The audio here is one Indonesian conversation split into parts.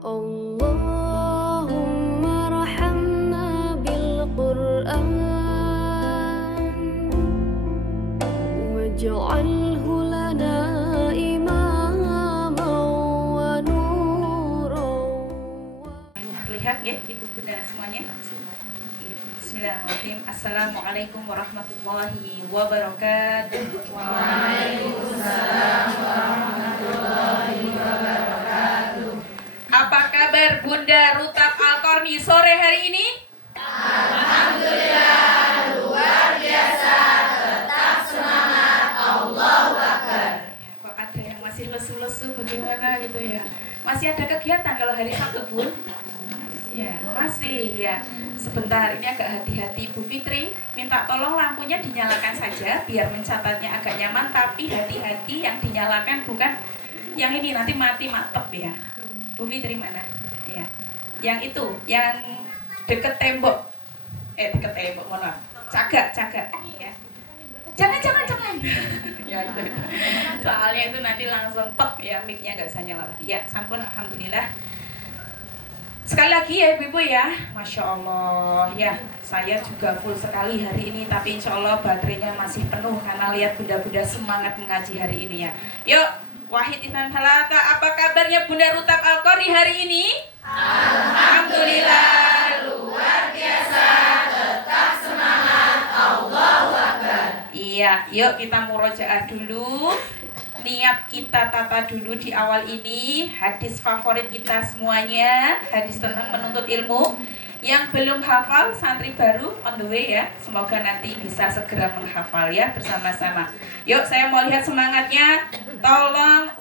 اللهم ارحمنا بالقرآن واجعله لنا إماما ونورا. Lihat ya ibu bunda semuanya. Bismillahirrahmanirrahim. Assalamualaikum warahmatullahi wabarakatuh. Waalaikumsalam warahmatullahi wabarakatuh. Apa kabar Bunda Rutap Al-Qarni sore hari ini? Alhamdulillah, luar biasa, tetap semangat, Allahu Akbar. Kok ada yang masih lesu-lesu bagaimana gitu ya? Masih ada kegiatan kalau hari Sabtu, Bu? Ya, masih ya. Sebentar, ini agak hati-hati Bu Fitri. Minta tolong lampunya dinyalakan saja biar mencatatnya agak nyaman. Tapi hati-hati yang dinyalakan bukan yang ini, nanti mati matep ya. Bu Fitri mana? Ya. Yang itu, yang deket tembok. Deket tembok, mohon maaf. Cagak ya. Jangan. Ya, itu. Soalnya itu nanti langsung pep ya, mic-nya nggak bisa nyala lagi. Ya, sampun alhamdulillah. Sekali lagi ya Ibu ya, Masya Allah ya, saya juga full sekali hari ini. Tapi insya Allah baterainya masih penuh karena lihat bunda-bunda semangat mengaji hari ini ya. Yuk, Wahid Intan Halata, apa kabarnya Bunda Rutap Al-Qarni hari ini? Alhamdulillah, luar biasa, tetap semangat, Allahu Akbar. Iya, yuk kita murojaah dulu. Niat kita tata dulu di awal ini. Hadis favorit kita semuanya, hadis tentang menuntut ilmu. Yang belum hafal, santri baru on the way ya. Semoga nanti bisa segera menghafal ya bersama-sama. Yuk, saya mau lihat semangatnya. Tolong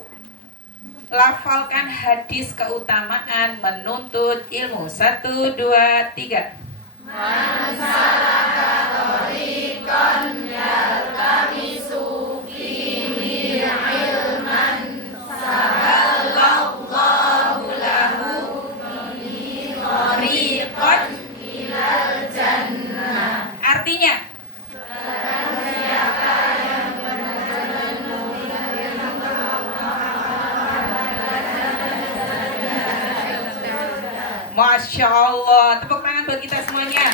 lafalkan hadis keutamaan menuntut ilmu. 1, 2, 3. Man salaka thariqan yaltamisu fihi ilman sahalallahu lahu bihi thariqan ilal jannah. Artinya, Masya Allah, tepuk tangan buat kita semuanya.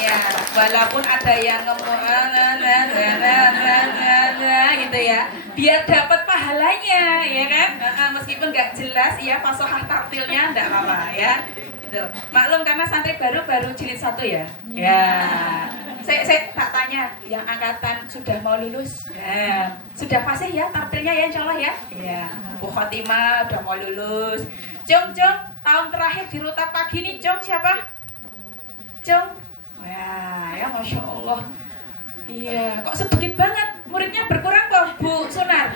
Ya, walaupun ada yang ngomong gitu ya, biar dapat pahalanya, ya kan? Meskipun nggak jelas ya fasohah tartilnya, nggak apa-apa ya. Gitu. Maklum karena santri baru jilid 1 ya. Ya, saya tak tanya, yang angkatan sudah mau lulus, ya. Sudah fasih ya tartilnya ya, insya Allah ya. Ya, Bu Khotimah udah mau lulus. Jong, tahun terakhir di Rutap pagi ini Jong siapa? Jong? Wah, ya Masya Allah. Iya, kok sedikit banget muridnya berkurang kok Bu Sunar?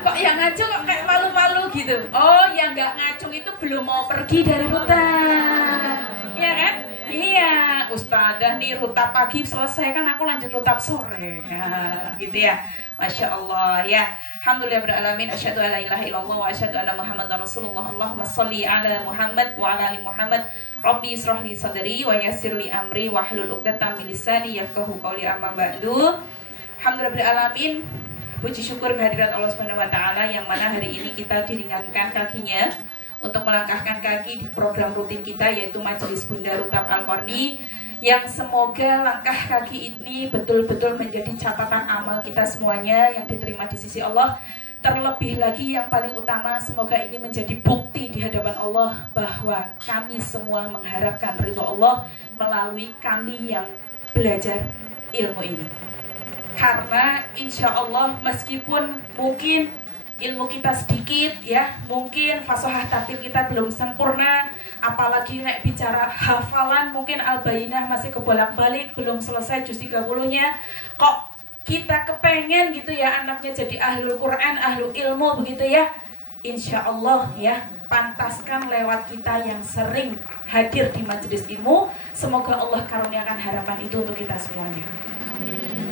Kok yang ngacung kok kayak malu-malu gitu? Oh, yang nggak ngacung itu belum mau pergi dari Rutap. Iya kan? Iya, Ustazah nih Rutap pagi selesai kan aku lanjut Rutap sore. Ya, gitu ya. Masya Allah ya. Alhamdulillahirrahmanirrahim. Asyhadu an la ilaha illallah wa asyhadu anna Muhammadar Rasulullah. Allahumma sholli ala Muhammad wa ala ali Muhammad. Rabbi israh li sadri wa yassir li amri wa hlul 'uqdatam min lisani yafqahu qawli amma ba'du. Alhamdulillahirrahmanirrahim. Puji syukur kehadirat Allah Subhanahu wa taala yang mana hari ini kita diringankan kakinya untuk melangkahkan kaki di program rutin kita yaitu Majelis Bunda Rutap Al-Qarni, yang semoga langkah kaki ini betul-betul menjadi catatan amal kita semuanya yang diterima di sisi Allah. Terlebih lagi yang paling utama, semoga ini menjadi bukti di hadapan Allah bahwa kami semua mengharapkan ridho Allah melalui kami yang belajar ilmu ini. Karena insya Allah meskipun mungkin ilmu kita sedikit ya, mungkin fasohah tartil kita belum sempurna, apalagi naik bicara hafalan mungkin Al-Bayyinah masih kebolak-balik belum selesai juz 30-nya. Kok kita kepengen gitu ya anaknya jadi ahlul Quran, ahlul ilmu begitu ya. Insya Allah ya, pantaskan lewat kita yang sering hadir di majelis ilmu. Semoga Allah karuniakan harapan itu untuk kita semuanya.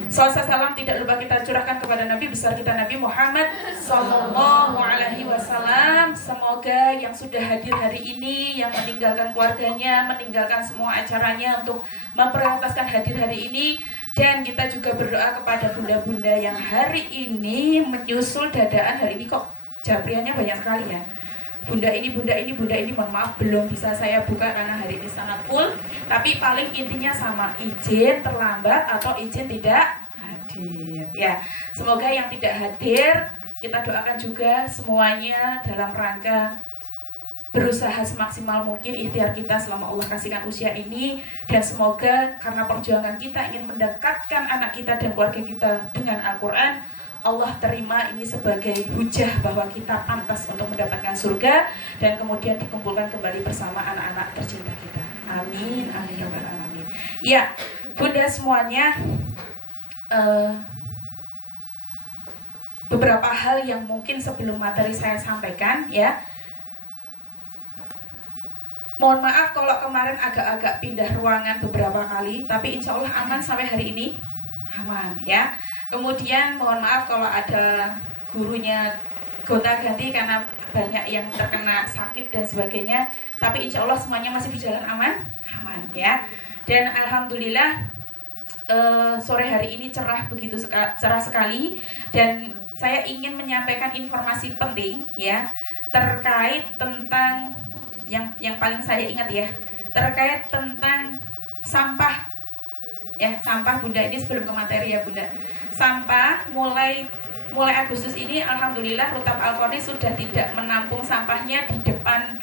Salawat salam tidak lupa kita curahkan kepada Nabi besar kita Nabi Muhammad Sallallahu Alaihi Wasallam. Semoga yang sudah hadir hari ini, yang meninggalkan keluarganya, meninggalkan semua acaranya untuk memprioritaskan hadir hari ini. Dan kita juga berdoa kepada bunda-bunda yang hari ini menyusul dadaan. Hari ini kok jabriannya banyak sekali ya. bunda ini, mohon maaf belum bisa saya buka karena hari ini sangat full. Tapi paling intinya sama, izin terlambat atau izin tidak hadir. Ya, semoga yang tidak hadir kita doakan juga semuanya dalam rangka berusaha semaksimal mungkin ikhtiar kita selama Allah kasihkan usia ini, dan semoga karena perjuangan kita ingin mendekatkan anak kita dan keluarga kita dengan Al-Quran, Allah terima ini sebagai hujah bahwa kita pantas untuk mendapatkan surga dan kemudian dikumpulkan kembali bersama anak-anak tercinta kita. Amin, amin, ya rabbal alamin. Ya, bunda semuanya, beberapa hal yang mungkin sebelum materi saya sampaikan ya. Mohon maaf kalau kemarin agak-agak pindah ruangan beberapa kali, tapi insya Allah aman sampai hari ini, aman ya. Kemudian mohon maaf kalau ada gurunya gonta-ganti karena banyak yang terkena sakit dan sebagainya, tapi insya Allah semuanya masih berjalan aman ya. Dan alhamdulillah sore hari ini cerah, begitu cerah sekali, dan saya ingin menyampaikan informasi penting ya terkait tentang yang paling saya ingat ya, terkait tentang sampah ya, sampah bunda. Ini sebelum ke materi ya bunda, sampah mulai Agustus ini alhamdulillah Rutab Al-Qori sudah tidak menampung sampahnya di depan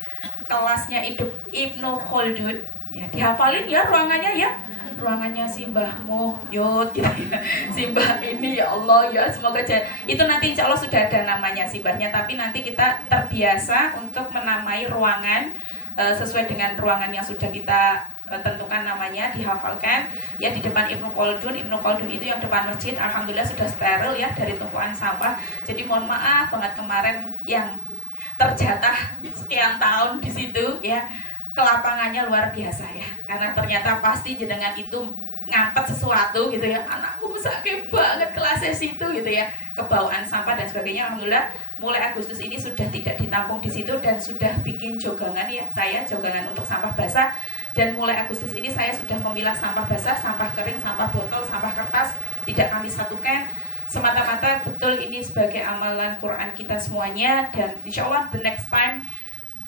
kelasnya Ibnu Khaldun ya, dihafalin ya ruangannya ya, ruangannya Simbah Muhyut gitu ya. Simbah ini ya Allah ya, semoga itu nanti insya Allah sudah ada namanya Simbahnya, tapi nanti kita terbiasa untuk menamai ruangan sesuai dengan ruangan yang sudah kita tentukan namanya, dihafalkan ya, di depan Ibnu Khaldun. Ibnu Khaldun itu yang depan masjid, alhamdulillah sudah steril ya dari tumpuan sampah. Jadi mohon maaf banget kemarin yang terjatah sekian tahun di situ ya, kelapangannya luar biasa ya, karena ternyata pasti jenengan itu ngangkat sesuatu gitu ya, anakku mesake banget kelasnya situ gitu ya, kebawaan sampah dan sebagainya. Alhamdulillah mulai Agustus ini sudah tidak ditampung di situ dan sudah bikin jogangan ya, saya jogangan untuk sampah basah. Dan mulai Agustus ini saya sudah memilah sampah basah, sampah kering, sampah botol, sampah kertas, tidak kami satukan, semata-mata betul ini sebagai amalan Quran kita semuanya. Dan insya Allah the next time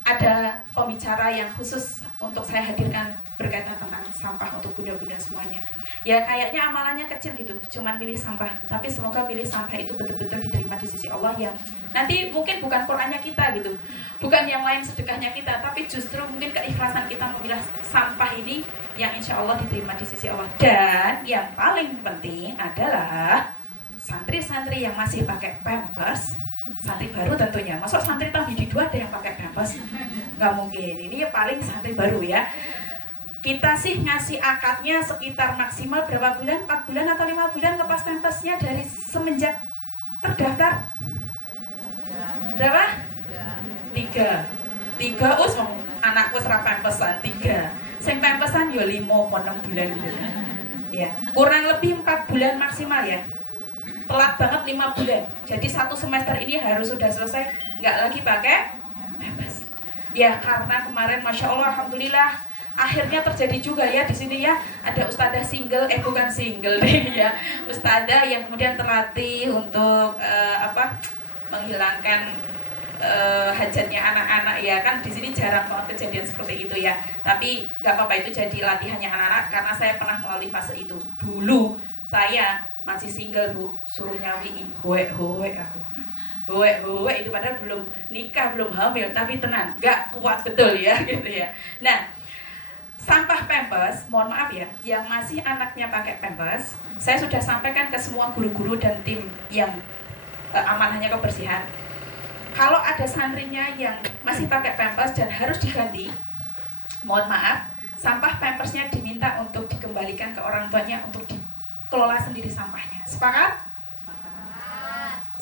ada pembicara yang khusus untuk saya hadirkan berkaitan tentang sampah untuk bunda-bunda semuanya. Ya kayaknya amalannya kecil gitu, cuman milih sampah, tapi semoga milih sampah itu betul-betul diterima di sisi Allah, yang nanti mungkin bukan Qurannya kita gitu, bukan yang lain sedekahnya kita, tapi justru mungkin keikhlasan kita memilah sampah ini yang insya Allah diterima di sisi Allah. Dan yang paling penting adalah santri-santri yang masih pakai pampers, santri baru tentunya, masuk santri tambah di dua ada yang pakai pampers, nggak mungkin. Ini paling santri baru ya. Kita sih ngasih akadnya sekitar maksimal berapa bulan, 4 bulan atau 5 bulan lepas pampersnya dari semenjak terdaftar. Berapa? 3 us anakku serap pampersan 3. Sing pampersan ya 5 atau 6 bulan gitu. Ya, kurang lebih 4 bulan maksimal ya. Telat banget 5 bulan. Jadi 1 semester ini harus sudah selesai, nggak lagi pakai pampers. Ya, karena kemarin Masya Allah alhamdulillah akhirnya terjadi juga ya di sini ya, ada ustadzah single, bukan single deh ya, ustadzah yang kemudian terlatih untuk menghilangkan hajatnya anak-anak ya, kan di sini jarang banget kejadian seperti itu ya, tapi nggak apa-apa, itu jadi latihannya anak-anak karena saya pernah melalui fase itu. Dulu saya masih single bu, suruh nyawiin hoe aku itu padahal belum nikah, belum hamil, tapi tenang, nggak kuat betul ya gitu ya. Nah, sampah pampers, mohon maaf ya, yang masih anaknya pakai pampers, saya sudah sampaikan ke semua guru-guru dan tim yang amanahnya kebersihan. Kalau ada santrinya yang masih pakai pampers dan harus diganti, mohon maaf, sampah pampersnya diminta untuk dikembalikan ke orang tuanya untuk dikelola sendiri sampahnya. Sepakat?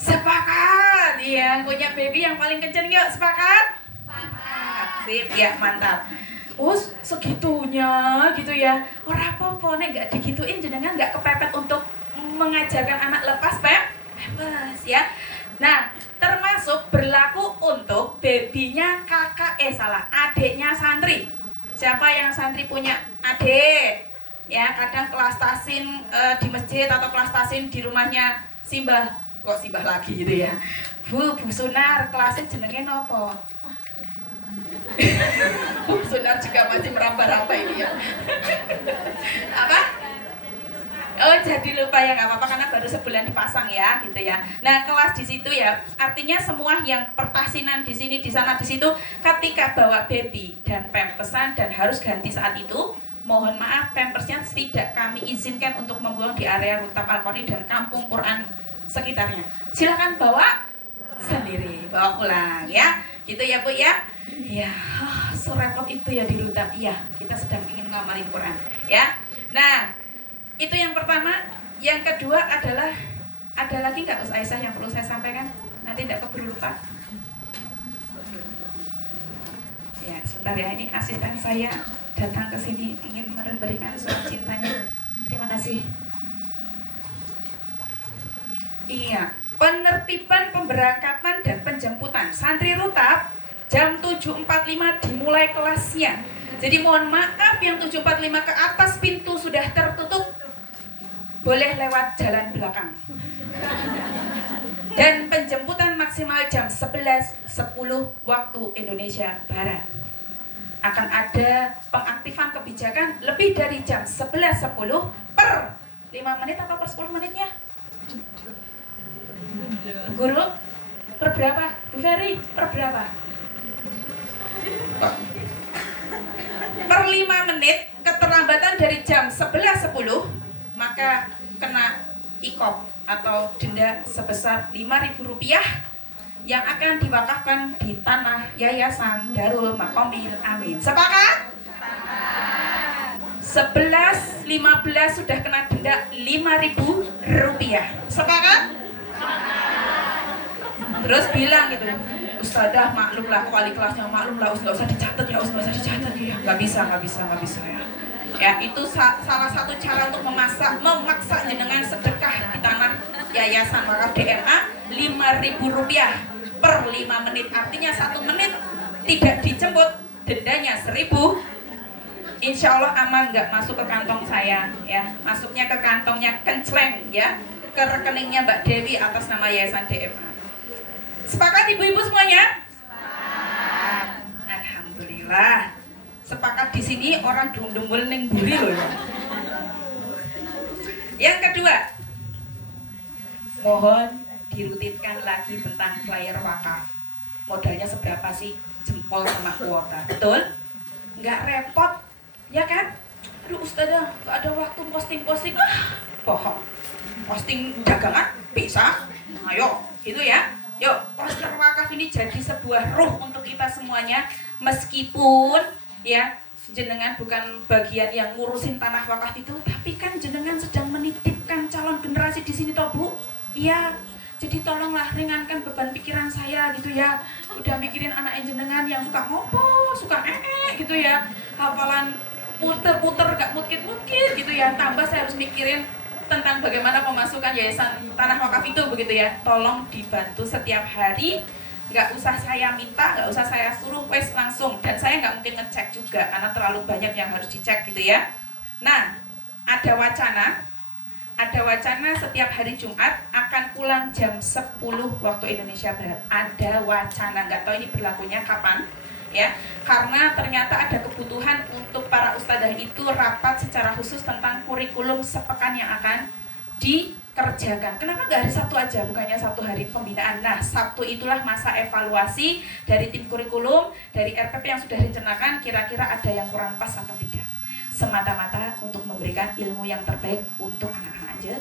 Sepakat. Yang punya baby yang paling kenceng yuk, sepakat? Sepakat. Sip, ya mantap. Segitunya gitu ya, ora apa-apa nek gak digituin jenengan gak kepepet untuk mengajarkan anak lepas pampers ya. Nah, termasuk berlaku untuk babynya adiknya santri. Siapa yang santri punya adik ya, kadang kelas tasin di masjid atau kelas tasin di rumahnya Simbah, kok Simbah lagi gitu ya, Bu Sunar kelasnya jenenge nopo? Sunar juga masih meraba-raba ini ya. Apa? Oh jadi lupa ya, nggak apa-apa karena baru sebulan dipasang ya gitu ya. Nah kelas di situ ya, artinya semua yang pertasinan di sini, di sana, di situ, ketika bawa baby dan pampersan dan harus ganti saat itu, mohon maaf pampersnya tidak kami izinkan untuk membuang di area Rutap Al-Qori dan Kampung Quran sekitarnya. Silakan bawa sendiri, bawa pulang ya, gitu ya Bu ya. Ya, serepot itu ya di Rutap. Iya, kita sedang ingin ngamalin Quran ya. Nah, itu yang pertama. Yang kedua adalah, ada lagi nggak Ustaz Aisyah yang perlu saya sampaikan? Nanti tidak keburu lupa. Ya, sebentar ya, ini asisten saya datang ke sini ingin memberikan surat cintanya. Terima kasih. Iya, penertiban pemberangkatan dan penjemputan santri Rutap jam 7.45 dimulai kelasnya. Jadi mohon maaf yang 7.45 ke atas pintu sudah tertutup, boleh lewat jalan belakang. Dan penjemputan maksimal jam 11.10 waktu Indonesia Barat. Akan ada pengaktifan kebijakan lebih dari jam 11.10 per 5 menit atau per 10 menitnya? Guru, per berapa? Bu Ferry, per berapa? Per 5 menit keterlambatan dari jam 11.10 maka kena ikop atau denda sebesar Rp5.000 yang akan diwakafkan di tanah Yayasan Darul Makomil Amin. Sepakat? 11.15 sudah kena denda Rp5.000. Sepakat? Terus bilang gitu, Ustadzah maklum lah, wali kelasnya maklum lah, nggak usah dicatat ya, nggak usah dicatat ya, nggak bisa ya. Ya itu salah satu cara untuk memaksa jenengan sedekah di tanah Yayasan Wakaf DMA Rp5.000 per 5 menit. Artinya 1 menit tidak dijemput, dendanya 1.000. Insya Allah aman, nggak masuk ke kantong saya ya, masuknya ke kantongnya Kencleng ya, ke rekeningnya Mbak Dewi atas nama Yayasan DMA. Sepakat ibu-ibu semuanya? Sepakat. Alhamdulillah. Sepakat di sini orang dung-dung ning buri loh ya. Yang kedua, mohon dirutinkan lagi tentang flyer wakaf. Modalnya seberapa sih? Jempol sama kuota. Betul? Nggak repot, ya kan? Aduh Ustazah, nggak ada waktu posting-posting. Bohong. Posting dagangan bisa. Ayo, gitu ya. Yuk, poster wakaf ini jadi sebuah ruh untuk kita semuanya. Meskipun ya jenengan bukan bagian yang ngurusin tanah wakaf itu, tapi kan jenengan sedang menitipkan calon generasi di sini toh Bu. Iya, jadi tolonglah ringankan beban pikiran saya gitu ya. Udah mikirin anak jenengan yang suka ngopo, suka gitu ya, hafalan puter-puter gak mungkin gitu ya. Tambah saya harus mikirin tentang bagaimana pemasukan yayasan tanah wakaf itu begitu ya. Tolong dibantu setiap hari. Nggak usah saya minta, nggak usah saya suruh, wes langsung. Dan saya nggak mungkin ngecek juga karena terlalu banyak yang harus dicek gitu ya. Nah, ada wacana setiap hari Jumat akan pulang jam 10 waktu Indonesia Barat. Ada wacana, nggak tahu ini berlakunya kapan ya. Karena ternyata ada kebutuhan untuk para ustadzah itu rapat secara khusus tentang kurikulum sepekan yang akan dikerjakan. Kenapa nggak hari Sabtu aja, bukannya Sabtu hari pembinaan? Nah, Sabtu itulah masa evaluasi dari tim kurikulum, dari RPP yang sudah direncanakan, kira-kira ada yang kurang pas atau tidak. Semata-mata untuk memberikan ilmu yang terbaik untuk anak-anak aja.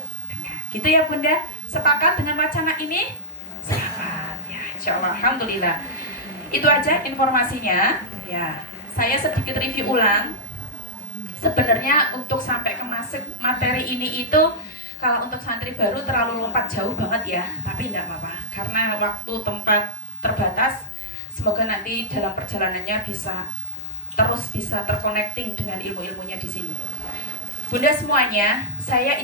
Gitu ya Bunda? Sepakat dengan wacana ini? Sepakat. Ya, insya Allah. Alhamdulillah. Itu aja informasinya. Ya, saya sedikit review ulang. Sebenarnya untuk sampai ke materi ini itu, kalau untuk santri baru terlalu lompat jauh banget ya, tapi enggak apa-apa karena waktu tempat terbatas. Semoga nanti dalam perjalanannya bisa terconnecting dengan ilmu-ilmunya di sini. Bunda semuanya, saya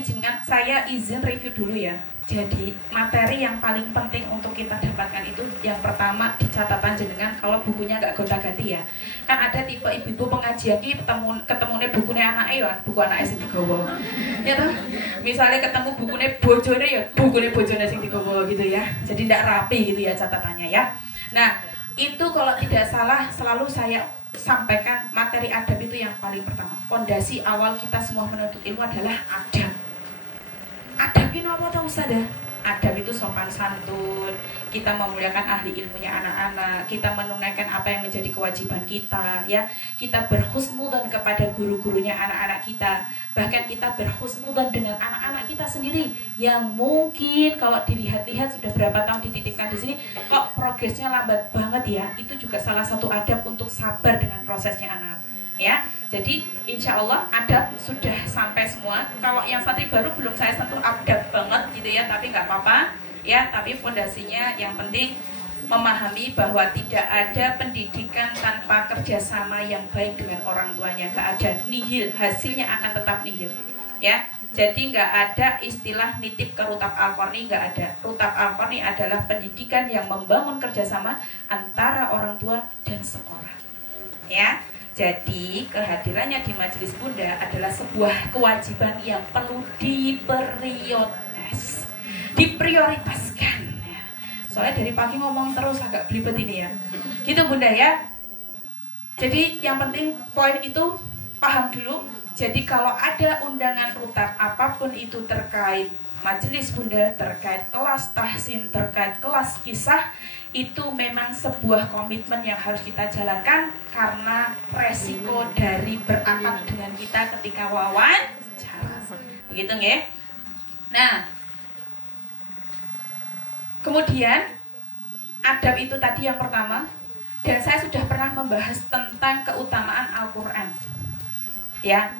izin review dulu ya. Jadi materi yang paling penting untuk kita dapatkan itu yang pertama di catatan jenengan, kalau bukunya nggak gonta-ganti ya. Kan ada tipe ibu-ibu pengajian ki ketemunya bukunya anaknya ya, buku anaknya sing digawa. Ya toh? Misalnya ketemu bukunya bojone ya, bukunya bojone sing digawa gitu ya. Jadi nggak rapi gitu ya catatannya ya. Nah, Itu kalau tidak salah selalu saya sampaikan materi adab itu yang paling pertama. Fondasi awal kita semua menuntut ilmu adalah adab. Adab itu apa tahu Ustazah? Adab itu sopan santun, kita memuliakan ahli ilmunya anak-anak, kita menunaikan apa yang menjadi kewajiban kita, ya. Kita berhusnudzon kepada guru-gurunya anak-anak kita, bahkan kita berhusnudzon dengan anak-anak kita sendiri yang mungkin kalau dilihat-lihat sudah berapa tahun dititipkan di sini, kok progresnya lambat banget ya. Itu juga salah satu adab untuk sabar dengan prosesnya anak. Ya, jadi insya Allah adab sudah sampai semua. Kalau yang santri baru belum saya sentuh adab banget gitu ya, tapi nggak apa-apa ya. Tapi fondasinya yang penting memahami bahwa tidak ada pendidikan tanpa kerjasama yang baik dengan orang tuanya. Nggak ada, nihil, hasilnya akan tetap nihil ya. Jadi nggak ada istilah nitip ke Rutab Al-Qarni, nggak ada. Rutab Al-Qarni adalah pendidikan yang membangun kerjasama antara orang tua dan sekolah ya. Jadi kehadirannya di majelis Bunda adalah sebuah kewajiban yang perlu diprioritaskan ya. Soalnya dari pagi ngomong terus agak belibet ini ya. Gitu Bunda ya. Jadi yang penting poin itu paham dulu. Jadi kalau ada undangan rutab apapun itu terkait majelis Bunda, terkait kelas tahsin, terkait kelas kisah, itu memang sebuah komitmen yang harus kita jalankan karena resiko dari berakat dengan kita ketika wawancara. Begitu nggih? Nah, kemudian adab itu tadi yang pertama, dan saya sudah pernah membahas tentang keutamaan Al-Qur'an. Ya.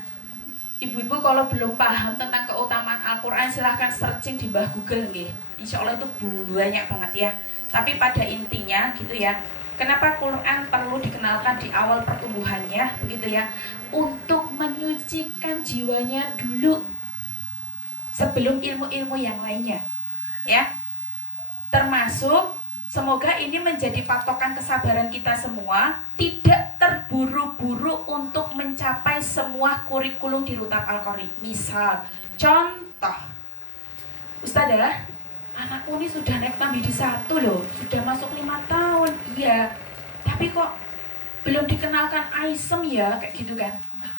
Ibu-ibu kalau belum paham tentang keutamaan Al-Qur'an silahkan searching di bawah Google nggih. Insya Allah itu banyak banget ya. Tapi pada intinya gitu ya, kenapa Quran perlu dikenalkan di awal pertumbuhannya begitu ya, untuk menyucikan jiwanya dulu sebelum ilmu-ilmu yang lainnya ya. Termasuk semoga ini menjadi patokan kesabaran kita semua, tidak terburu-buru untuk mencapai semua kurikulum di Rutab Al-Qarni. Misal, contoh, Ustazah, anakku ini sudah naik Tamhidi 1 loh, sudah masuk 5 tahun, iya. Tapi kok belum dikenalkan Aisem ya, kayak gitu kan.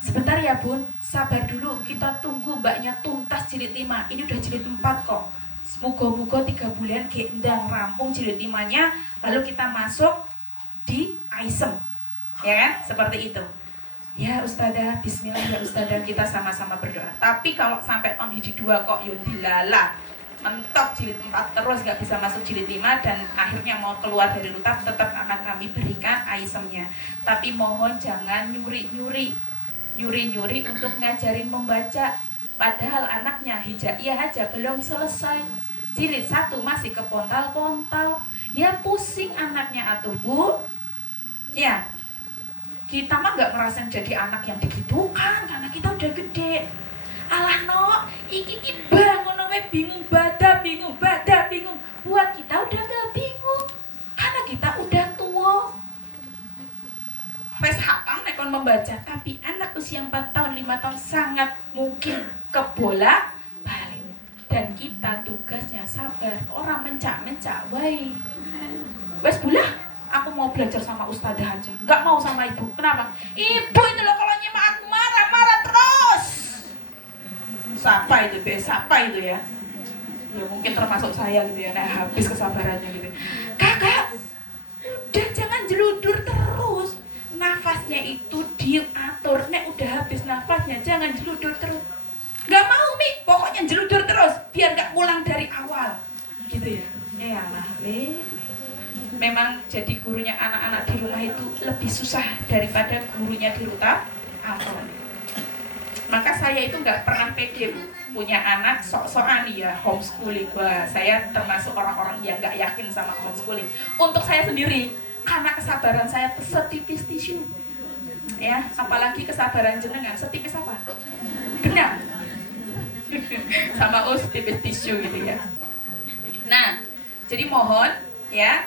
Sebentar ya Bun, sabar dulu, kita tunggu mbaknya tuntas jilid 5, ini udah jilid 4 kok. Moga-moga 3 bulan gendang rampung jilid 5-nya, lalu kita masuk di Aisem, ya kan? Seperti itu. Ya Ustazah, bismillah ya Ustazah, kita sama-sama berdoa. Tapi kalau sampai Tamhidi 2 kok yudilala, mentok jilid 4 terus gak bisa masuk jilid 5 dan akhirnya mau keluar dari rutab, tetap akan kami berikan Aisemnya. Tapi mohon jangan nyuri-nyuri untuk ngajarin membaca, padahal anaknya hijaiyah aja belum selesai, jilid 1 masih kepontal-pontal, ya pusing anaknya atuh Bu ya. Kita mah gak ngerasain jadi anak yang digitukan karena kita udah gede. Alah no, iki bangun we bingung bada bingung. Buat kita udah gak bingung karena kita udah tua. Wes hakam nekon membaca, tapi anak usia 4 tahun, 5 tahun sangat mungkin kebola balik. Dan kita tugasnya sabar, orang mencak wae. Wes bulah, aku mau belajar sama ustadzah aja, gak mau sama ibu. Kenapa? Ibu itu loh kalau nyimak aku marah terus. Siapa itu ya? Ya mungkin termasuk saya gitu ya, nah habis kesabarannya gitu. Kakak, udah jangan jeludur terus. Nafasnya itu diatur, nek udah habis nafasnya jangan jeludur terus. Gak mau Mi, pokoknya jeludur terus biar gak pulang dari awal. Gitu ya. Ya lah, memang jadi gurunya anak-anak di rumah itu lebih susah daripada gurunya di Rutab Al-Qarni. Maka saya itu nggak pernah pede punya anak sok-sokan ya homeschooling. Wah, saya termasuk orang-orang yang nggak yakin sama homeschooling. Untuk saya sendiri, karena kesabaran saya setipis tisu, ya, apalagi kesabaran jenengan setipis apa? Genang, sama setipis tisu gitu ya. Nah, jadi mohon ya,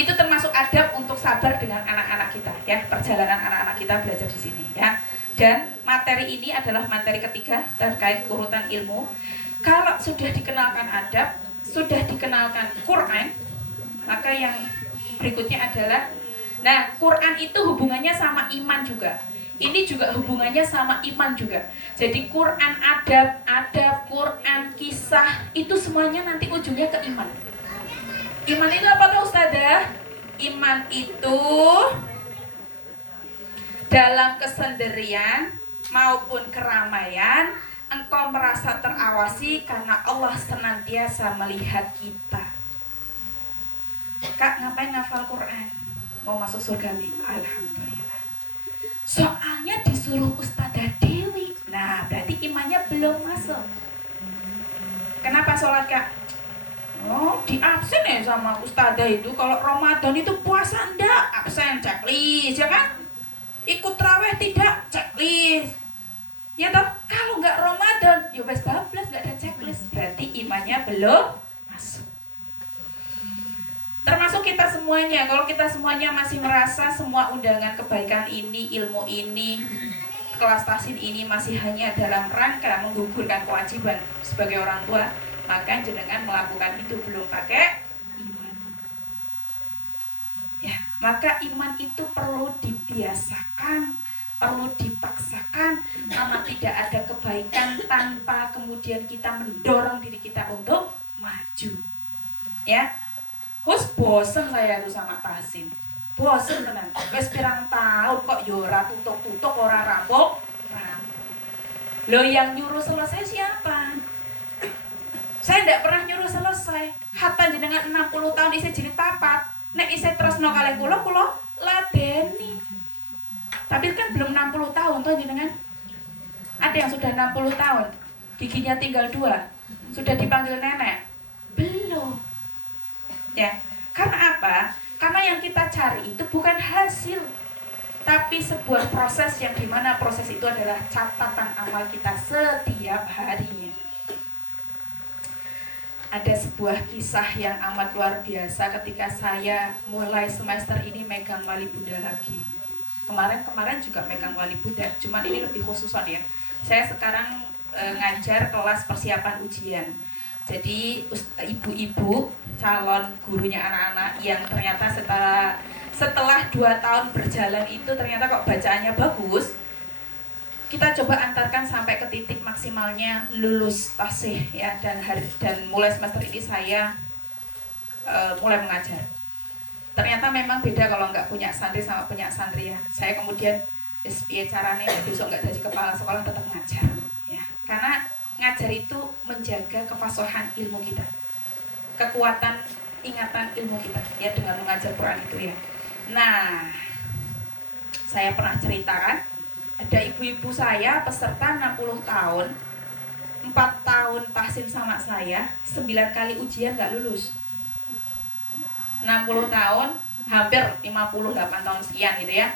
itu termasuk adab untuk sabar dengan anak-anak kita ya, perjalanan anak-anak kita belajar di sini ya. Dan materi ini adalah materi ketiga terkait urutan ilmu. Kalau sudah dikenalkan adab, sudah dikenalkan Quran, maka yang Berikutnya adalah, nah Quran itu hubungannya sama iman juga. Ini juga hubungannya sama iman juga. Jadi Quran adab, Quran kisah, itu semuanya nanti ujungnya ke iman. Iman itu apa Ustazah? Iman itu dalam kesendirian maupun keramaian engkau merasa terawasi karena Allah senantiasa melihat kita. Kak, ngapain ngafal Quran? Mau masuk surga nih? Alhamdulillah. Soalnya disuruh Ustazah Dewi. Nah, berarti imannya belum masuk. Kenapa sholat, Kak? Oh, di absen ya sama Ustazah itu. Kalau Ramadan itu puasa enggak? Absen, checklist, ya kan? Ikut tarawih tidak? Checklist. Ya toh, kalau enggak Ramadan, ya wes bablas, enggak ada checklist. Berarti imannya belum masuk. Termasuk kita semuanya. Kalau kita semuanya masih merasa semua undangan kebaikan ini, ilmu ini, kelas tahsin ini masih hanya dalam rangka menggugurkan kewajiban sebagai orang tua, maka jenengan melakukan itu belum pakai iman. Ya, maka iman itu perlu dibiasakan, perlu dipaksakan, karena tidak ada kebaikan tanpa kemudian kita mendorong diri kita untuk maju. Ya. Hus bosen saya tuh sama tahsin. Bosen tenan. Wis pirang tahun kok yo ora tutuk-tutuk, ora rampok. Lo yang nyuruh selesai siapa? Saya tidak pernah nyuruh selesai. Hatta jenengan 60 tahun isih jilid papat. Nek isih tresno kalih kula ladeni. Tapi kan belum 60 tahun toh jenengan. Ada yang sudah 60 tahun, giginya tinggal 2. Sudah dipanggil nenek? Belum. Ya, karena apa? Karena yang kita cari itu bukan hasil, tapi sebuah proses yang dimana proses itu adalah catatan amal kita setiap harinya. Ada sebuah kisah yang amat luar biasa ketika saya mulai semester ini megang Wali Bunda lagi. Kemarin juga megang Wali Bunda, cuman ini lebih khususan ya. Saya sekarang ngajar kelas persiapan ujian. Jadi ibu-ibu calon gurunya anak-anak yang ternyata setelah 2 tahun berjalan itu ternyata kok bacaannya bagus, kita coba antarkan sampai ke titik maksimalnya lulus tahsih ya, dan mulai semester ini saya mulai mengajar. Ternyata memang beda kalau nggak punya santri sama punya santri ya. Saya kemudian piye carane besok nggak jadi kepala sekolah tetap ngajar ya, karena ngajar itu menjaga kefasahan ilmu kita, kekuatan ingatan ilmu kita ya dengan mengajar Quran itu ya. Nah, saya pernah ceritakan ada ibu-ibu saya peserta 60 tahun, 4 tahun tahsin sama saya, 9 kali ujian nggak lulus. 60 tahun, hampir 58 tahun sekian gitu ya.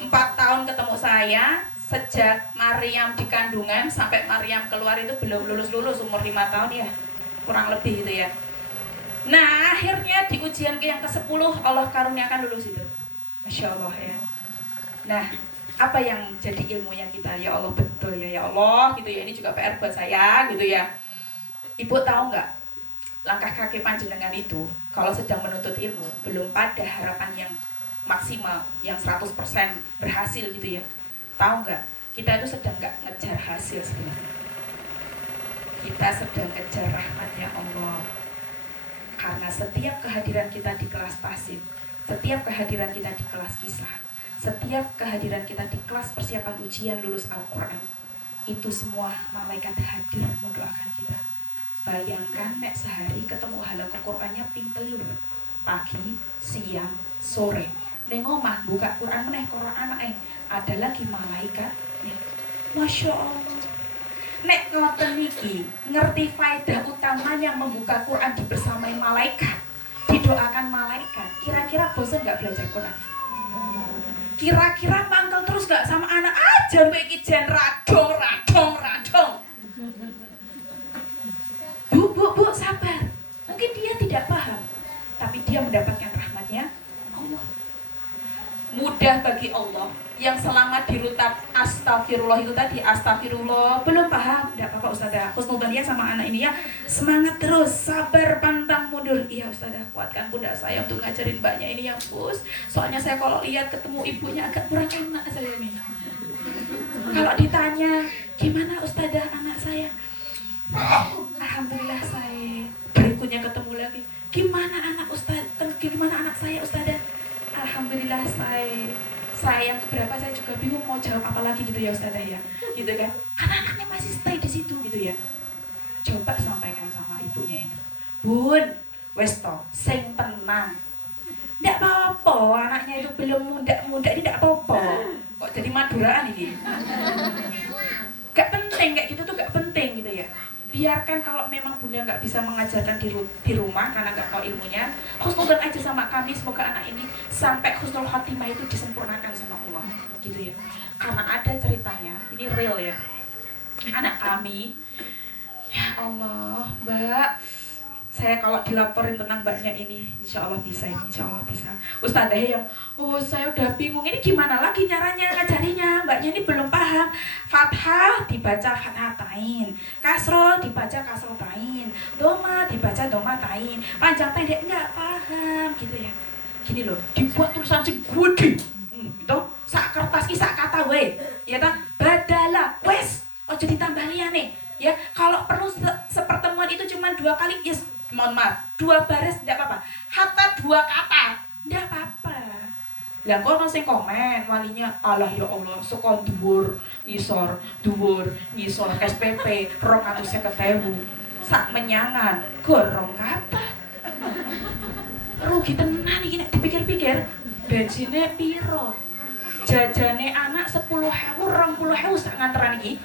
4 tahun ketemu saya, sejak Maryam di kandungan sampai Maryam keluar itu belum lulus-lulus, umur 5 tahun ya, kurang lebih gitu ya. Nah, akhirnya di ujian yang ke-10 Allah karuniakan lulus itu. Masya Allah ya. Nah, apa yang jadi ilmunya kita? Ya Allah, betul ya, ya Allah gitu ya. Ini juga PR buat saya gitu ya. Ibu tahu nggak, langkah kaki panjenengan itu kalau sedang menuntut ilmu belum pada harapan yang maksimal, yang 100% berhasil gitu ya. Tahu nggak, kita itu sedang nggak ngejar hasil sebenarnya. Kita sedang ngejar rahmatnya Allah. Karena setiap kehadiran kita di kelas tahsin, setiap kehadiran kita di kelas kisah, setiap kehadiran kita di kelas persiapan ujian lulus Al-Quran, itu semua malaikat hadir mendoakan kita. Bayangkan nek sehari ketemu halaqah Qurannya ping 3, pagi, siang, sore. Neng omah buka Quran meneh karo anake, ada lagi malaikat ya. Masya Allah. Nek ngoten niki ngerti faedah utamanya membuka Quran dibersamai malaikat, didoakan malaikat. Kira-kira bosan nggak belajar Quran? Kira-kira mangkel terus nggak sama anak aja kowe iki jen radong. Bu, sabar. Mungkin dia tidak paham, tapi dia mendapatkan rahmatnya Allah. mudah bagi Allah yang selama dirutap astagfirullah itu tadi, astagfirullah, belum paham, tidak apa-apa Ustazah, husnudzon ya sama anak ini ya, semangat terus, sabar, pantang mundur. Iya Ustazah, kuatkan pundak saya untuk ngajarin mbaknya ini ya Gus, soalnya saya kalau lihat ketemu ibunya agak kurang enak saya nih. Kalau ditanya, gimana Ustazah anak saya? Alhamdulillah saya. Berikutnya ketemu lagi, gimana anak saya Ustazah? Alhamdulillah saya yang keberapa saya juga bingung mau jawab apa lagi gitu ya Ustazah ya, gitu kan, karena anaknya masih stay di situ gitu ya. Coba sampaikan sama ibunya ini, Bun, wes toh, sing tenang, ndak apa-apa, anaknya itu belum muda ini ndak apa-apa, kok jadi maduraan ini, gak penting kayak gitu tuh, gak penting gitu ya. Biarkan kalau memang bunda nggak bisa mengajarkan di rumah karena nggak tahu ilmunya, husnudzon aja sama kami, semoga anak ini sampai husnul khotimah itu disempurnakan sama Allah gitu ya. Karena ada ceritanya, ini real ya, anak kami, ya Allah Mbak, saya kalau dilaporin tentang mbaknya ini, insya Allah bisa ini, insya Allah bisa. Ustazah yang, oh saya udah bingung, ini gimana lagi caranya ngajarinya, mbaknya ini belum paham. Fathah dibaca fathatain, kasroh dibaca kasrotain, doma dibaca domatain, panjang pendek nggak paham gitu ya. Gini loh, dibuat tulisan segede, itu sak kertas ki sak kata we, ya ta, badala, wes, ojo ditambah liyane. Ya, kalau perlu sepertemuan itu cuma 2 kali, yes, mohon maaf, 2 baris tidak apa-apa, hatta 2 kata tidak apa-apa. Lah kok ono sing komen walinya, Allah ya Allah, saka dhuwur ngisor SPP 250.000 sak menyangan gorong kata. Rugi tenan iki nek dipikir-pikir, bensinnya piro, jajane anak 10.000 20.000 sak nganteran iki.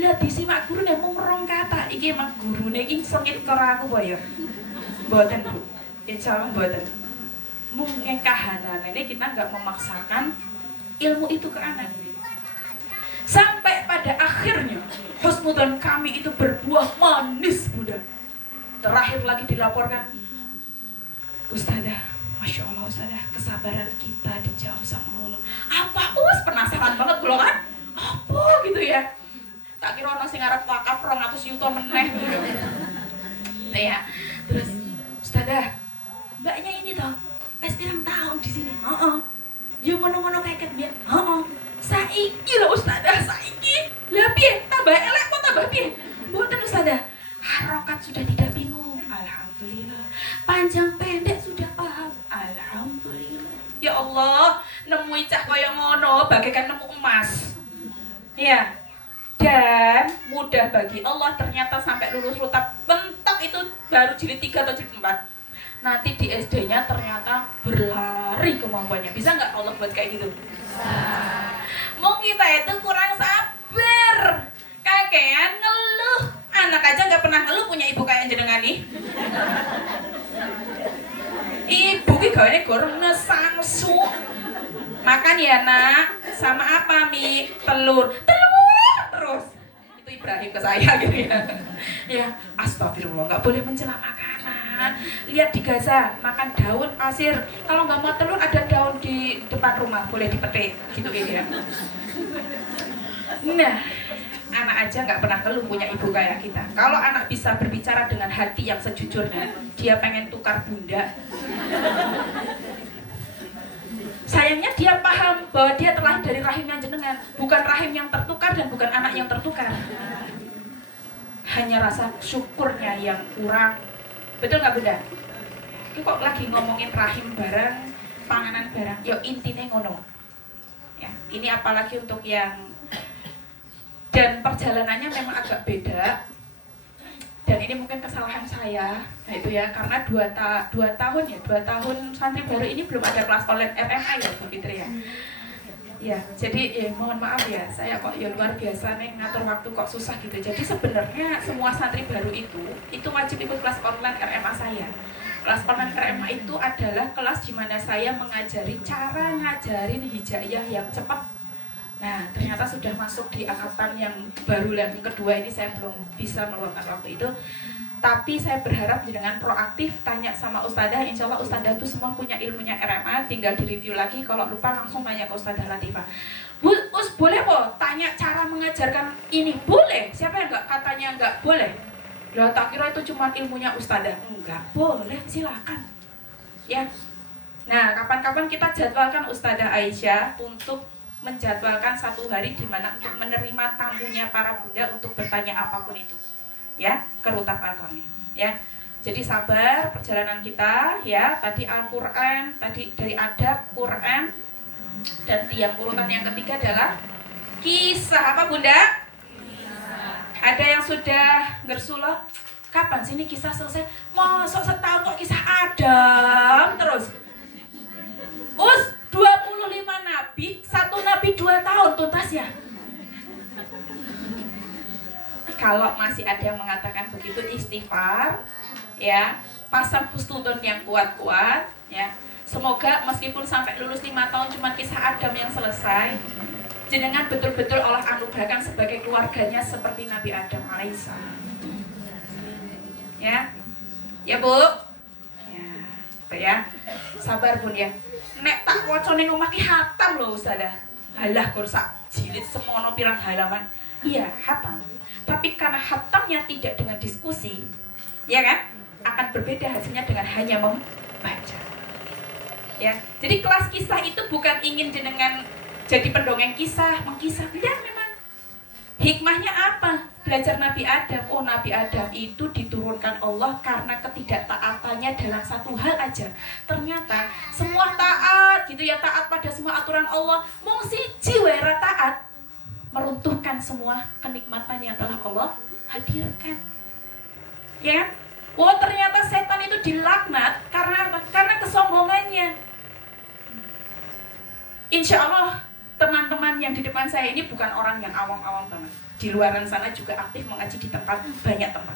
Lah disimak gurune mung 2 kata. Iki emang gurune iki sengit karo aku apa ya? Mboten, Bu. Insyaallah mboten. Mung ing kahanane kita enggak memaksakan ilmu itu ke anak. Sampai pada akhirnya husnudzon kami itu berbuah manis, Bunda. Terakhir lagi dilaporkan, Ustazah, Masya Allah Ustazah, kesabaran kita dijauh sama Allah. Apa? Penasaran banget kula kan? Apa gitu ya? Tak kira ono sing arep wakaf 200 juta meneh gitu. Nah ya, terus Ustazah, mbaknya ini toh, wis pirang tahun di sini. Heeh. Yo ngono-ngono kayak biyen. Heeh. Saiki lho Ustazah, saiki. Lah piye? Tambah elek kok tambah piye? Mboten Ustazah. Harokat sudah tidak bingung. Alhamdulillah. Panjang pendek sudah paham. Alhamdulillah. Ya Allah, nemu cah kaya ngono bagaikan nemu emas. Iya. Dan mudah bagi Allah, ternyata sampai lulus rutap bentok itu baru jilid 3 atau jilid 4. Nanti di SD-nya ternyata berlari kemampuannya. Bisa nggak Allah buat kayak gitu? Mau kita itu kurang sabar, kakean ngeluh. Anak aja nggak pernah ngeluh punya ibu kayak jenengan nih. Ibu ki gawane goreng nesangsu. Makan ya nak, sama apa Mi? Telur terus. Itu Ibrahim ke saya gitu ya. Ya, astagfirullah, nggak boleh mencela makanan. Lihat di Gaza, makan daun pasir. Kalau nggak mau telur, ada daun di depan rumah, boleh dipetik, gitu ya. Nah, anak aja nggak pernah keluh punya ibu kayak kita. Kalau anak bisa berbicara dengan hati yang sejujurnya, dia pengen tukar bunda. Sayangnya dia paham bahwa dia terlahir dari rahimnya jenengan, bukan rahim yang tertukar dan bukan anak yang tertukar. Hanya rasa syukurnya yang kurang. Betul nggak Bunda? Ini kok lagi ngomongin rahim barang, panganan barang, ya intinya ngono. Ya, ini apalagi untuk yang, dan perjalanannya memang agak beda. Dan ini mungkin kesalahan saya, nah itu ya, karena 2 tahun santri baru ini belum ada kelas online RMA ya Bu Fitri ya. Ya, jadi ya mohon maaf ya, saya kok ya luar biasa nih ngatur waktu kok susah gitu. Jadi sebenarnya semua santri baru itu wajib ikut kelas online RMA saya. Kelas online RMA itu adalah kelas di mana saya mengajari cara ngajarin hijaiyah yang cepat. Nah, ternyata sudah masuk di angkatan yang baru yang kedua ini saya belum bisa meluangkan waktu itu. Tapi saya berharap dengan proaktif tanya sama ustadzah, insya Allah ustadzah itu semua punya ilmunya RMA, tinggal direview lagi, kalau lupa langsung tanya ke ustadzah Latifah. Boleh kok tanya cara mengajarkan ini? Boleh, siapa yang katanya nggak boleh? Lah tak kira itu cuma ilmunya ustadzah. Enggak, boleh, silakan. Ya. Nah, kapan-kapan kita jadwalkan ustadzah Aisyah untuk menjadwalkan satu hari di mana untuk menerima tamunya para bunda untuk bertanya apapun itu. Ya, ke Rutaf Al-Qarni, ya. Jadi sabar perjalanan kita, ya. Tadi Al-Qur'an, tadi dari adab Quran, dan yang urutan yang ketiga adalah kisah. Apa bunda? Kisah. Ada yang sudah ngersuloh? Kapan sih ini kisah selesai? Masuk setahun kok kisah Adam terus? 25 nabi, satu nabi 2 tahun tuntas ya? Kalau masih ada yang mengatakan begitu, istighfar, ya, pasang husnudon yang kuat-kuat, ya. Semoga meskipun sampai lulus 5 tahun cuma kisah Adam yang selesai, jenengan betul-betul Allah anugerahkan sebagai keluarganya seperti Nabi Adam alaihissalam. Ya, ya bu, ya, sabar bun ya. Nek tak wacone omah ki hatam loh ustazah. Halah kursa jilid semono pirang halaman. Iya hatam. Tapi karena hatamnya tidak dengan diskusi, ya kan, akan berbeda hasilnya dengan hanya membaca. Ya, jadi kelas kisah itu bukan ingin jenengan jadi pendongeng kisah, mengkisah. Tidak, memang hikmahnya apa? Belajar Nabi Adam. Oh, Nabi Adam itu diturunkan Allah karena ketidaktaatannya dalam satu hal aja. Ternyata semua taat gitu ya, taat pada semua aturan Allah. Mung siji wae ra taat, meruntuhkan semua kenikmatan yang telah Allah hadirkan. Ya, oh ternyata setan itu dilaknat karena apa? Karena kesombongannya. Insya Allah teman-teman yang di depan saya ini bukan orang yang awam-awam banget. Di luaran sana juga aktif mengaji di tempat, banyak tempat.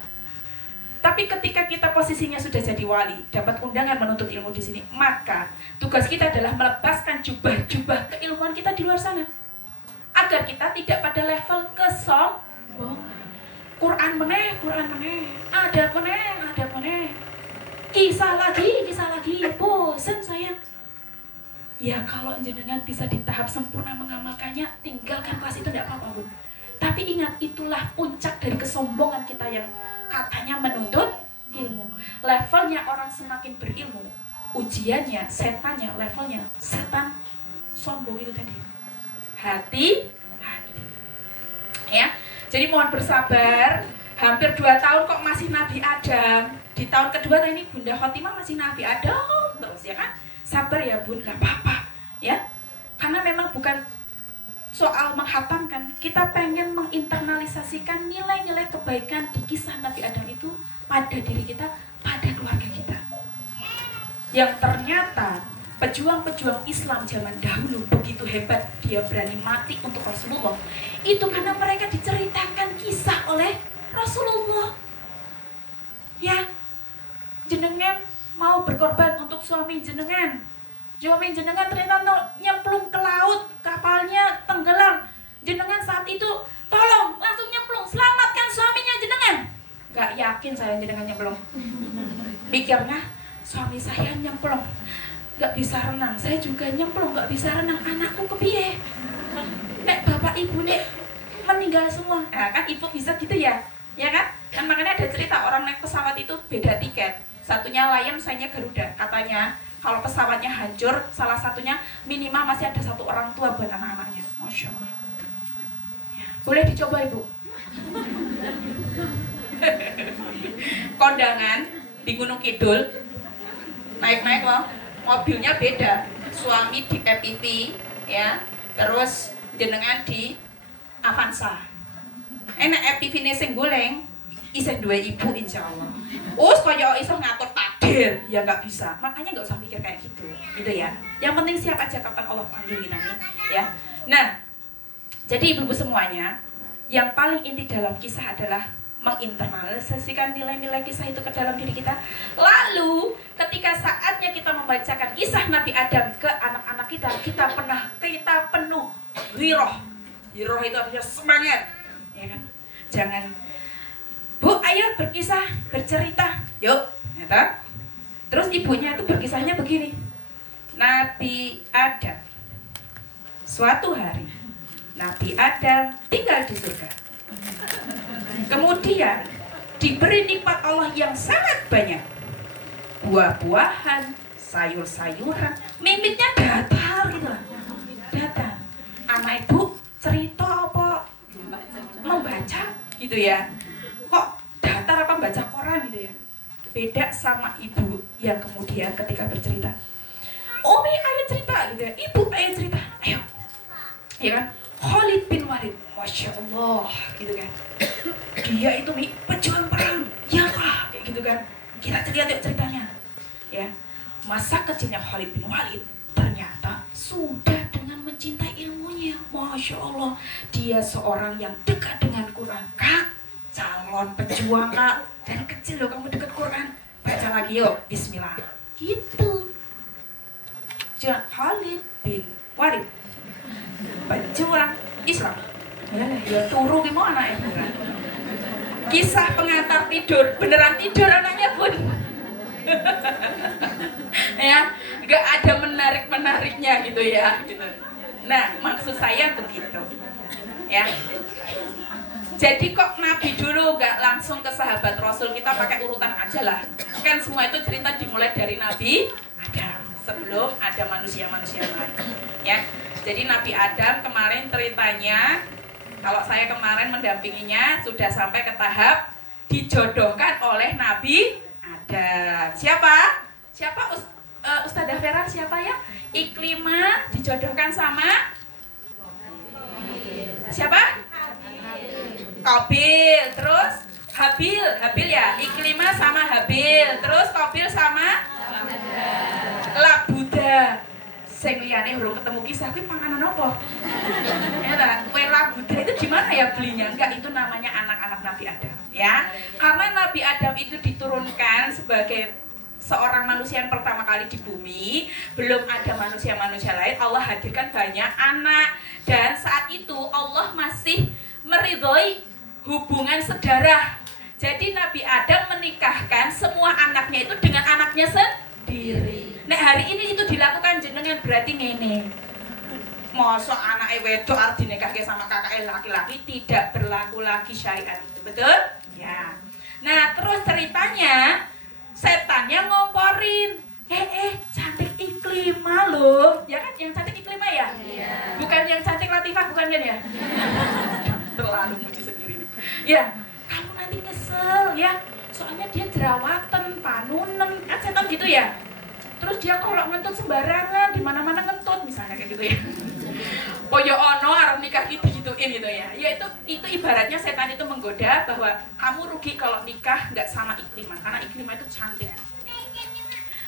Tapi ketika kita posisinya sudah jadi wali, dapat undangan menuntut ilmu di sini, maka tugas kita adalah melepaskan jubah-jubah keilmuan kita di luar sana. Agar kita tidak pada level kesombongan. Quran meneh, ada meneh. Kisah lagi, bosan saya. Ya kalau jenengan bisa di tahap sempurna mengamalkannya, tinggalkan kelas itu tidak apa-apa pun. Tapi ingat, itulah puncak dari kesombongan kita yang katanya menuntut ilmu. Levelnya orang semakin berilmu, ujiannya, setannya, levelnya setan sombong itu tadi. Hati. Ya, jadi mohon bersabar. Hampir 2 tahun kok masih Nabi Adam. Di tahun kedua ini Bunda Khotimah masih Nabi Adam terus, ya kan? Sabar ya bun, gak apa-apa ya. Karena memang bukan soal menghatamkan, kita pengen menginternalisasikan nilai-nilai kebaikan di kisah Nabi Adam itu pada diri kita, pada keluarga kita. Yang ternyata pejuang-pejuang Islam zaman dahulu begitu hebat, dia berani mati untuk Rasulullah. Itu karena mereka diceritakan kisah oleh Rasulullah. Ya, jenengan mau berkorban untuk suami jenengan. Suami jenengan ternyata nyemplung ke laut, kapalnya tenggelam. Jenengan saat itu tolong langsung nyemplung, selamatkan suaminya jenengan. Gak yakin saya jenengan nyemplung. Pikirnya suami saya nyemplung, gak bisa renang, saya juga nyemplung, gak bisa renang, anakku kepiye? Nek bapak ibu nek meninggal semua, nah, kan ibu bisa gitu ya, ya kan? Dan makanya ada cerita orang naik pesawat itu beda tiket. Satunya Lion, satunya Garuda. Katanya kalau pesawatnya hancur, salah satunya minimal masih ada 1 orang tua buat anak-anaknya. Masya Allah. Ya, boleh dicoba ibu. Kondangan di Gunung Kidul, naik-naik loh, mobilnya beda. Suami di EPV, ya, terus jenengan di Avanza. Enak EPV ini sing goleng, iseng 2 ibu insya Allah. Kaya iso ngatur takdir, ya nggak bisa. Makanya nggak usah mikir kayak gitu ya. Yang penting siap aja kapan Allah panggil kita nih, ya. Nah, jadi ibu-ibu semuanya, yang paling inti dalam kisah adalah menginternalisasikan nilai-nilai kisah itu ke dalam diri kita. Lalu, ketika saatnya kita membacakan kisah Nabi Adam ke anak-anak kita, kita penuh wiroh. Wiroh itu artinya semangat, ya kan? Jangan, Bu, ayo berkisah, bercerita. Yuk, ya. Terus ibunya itu berkisahnya begini. Nabi Adam. Suatu hari Nabi Adam tinggal di surga. Kemudian diberi nikmat Allah yang sangat banyak. Buah-buahan, sayur-sayuran, mimitnya datar gitu lah. Datar. Anak ibu cerita apa? Membaca gitu ya. Kok datar apa baca koran gitu ya? Beda sama ibu yang kemudian ketika bercerita, Umi ayo cerita gitu ya, ibu ayo cerita, ayo, ya kan? Khalid bin Walid, masya Allah, gitu kan? Dia itu pejuang perang, ya kah? Kayak gitu kan? Kita lihat yuk ceritanya, ya. Masa kecilnya Khalid bin Walid ternyata sudah dengan mencintai ilmunya, masya Allah. Dia seorang yang dekat dengan Quran, kak. Calon pejuang kak, dari kecil loh kamu dekat Quran. Baca lagi yuk, bismillah. Gitu. Jangan Khalid bin Walid, pejuang Islam. Ya turu gimana ya? Kisah pengantar tidur, beneran tidur anaknya pun. Ya, nggak ada menarik-menariknya gitu ya. Gitu. Nah, maksud saya begitu. Ya. Jadi kok Nabi dulu gak langsung ke sahabat Rasul, kita pakai urutan aja lah. Kan semua itu cerita dimulai dari Nabi Adam sebelum ada manusia-manusia lain. Ya, jadi Nabi Adam kemarin ceritanya, kalau saya kemarin mendampinginya sudah sampai ke tahap dijodohkan oleh Nabi Adam. Siapa? Siapa Ustadzah Vera siapa ya? Iklimah dijodohkan sama siapa? Qabil, terus Habil ya, Iklimah sama Habil, terus Qabil sama Labuda. Sing liyane urung ketemu kisah kuwi panganan apa? Ya ta, kue Labuda itu di mana ya belinya? Enggak, itu namanya anak-anak Nabi Adam, ya. Karena Nabi Adam itu diturunkan sebagai seorang manusia yang pertama kali di bumi, belum ada manusia-manusia lain, Allah hadirkan banyak anak, dan saat itu Allah masih meridhoi hubungan sedarah. Jadi Nabi Adam menikahkan semua anaknya itu dengan anaknya sendiri. Nah hari ini itu dilakukan jenengan berarti ngene. Masa anaknya wedok arep dinikahke sama kakaknya laki-laki, tidak berlaku lagi syariat. Betul? Ya. Nah, terus ceritanya setannya ngomporin. Cantik Iklimah loh. Ya kan yang cantik Iklimah ya? Iya. Bukan yang cantik Latifah, bukan kan ya? Terlalu muji sendiri. Ya, kamu nanti kesel ya. Soalnya dia jerawatan, panunen, kan setan gitu ya. Terus dia kalau ngentut sembarangan, di mana-mana ngentut misalnya kayak gitu ya. Oh ya ono arep nikah gitu gituin gitu ya. Ya itu ibaratnya setan itu menggoda bahwa kamu rugi kalau nikah nggak sama Iklimah, karena Iklimah itu cantik.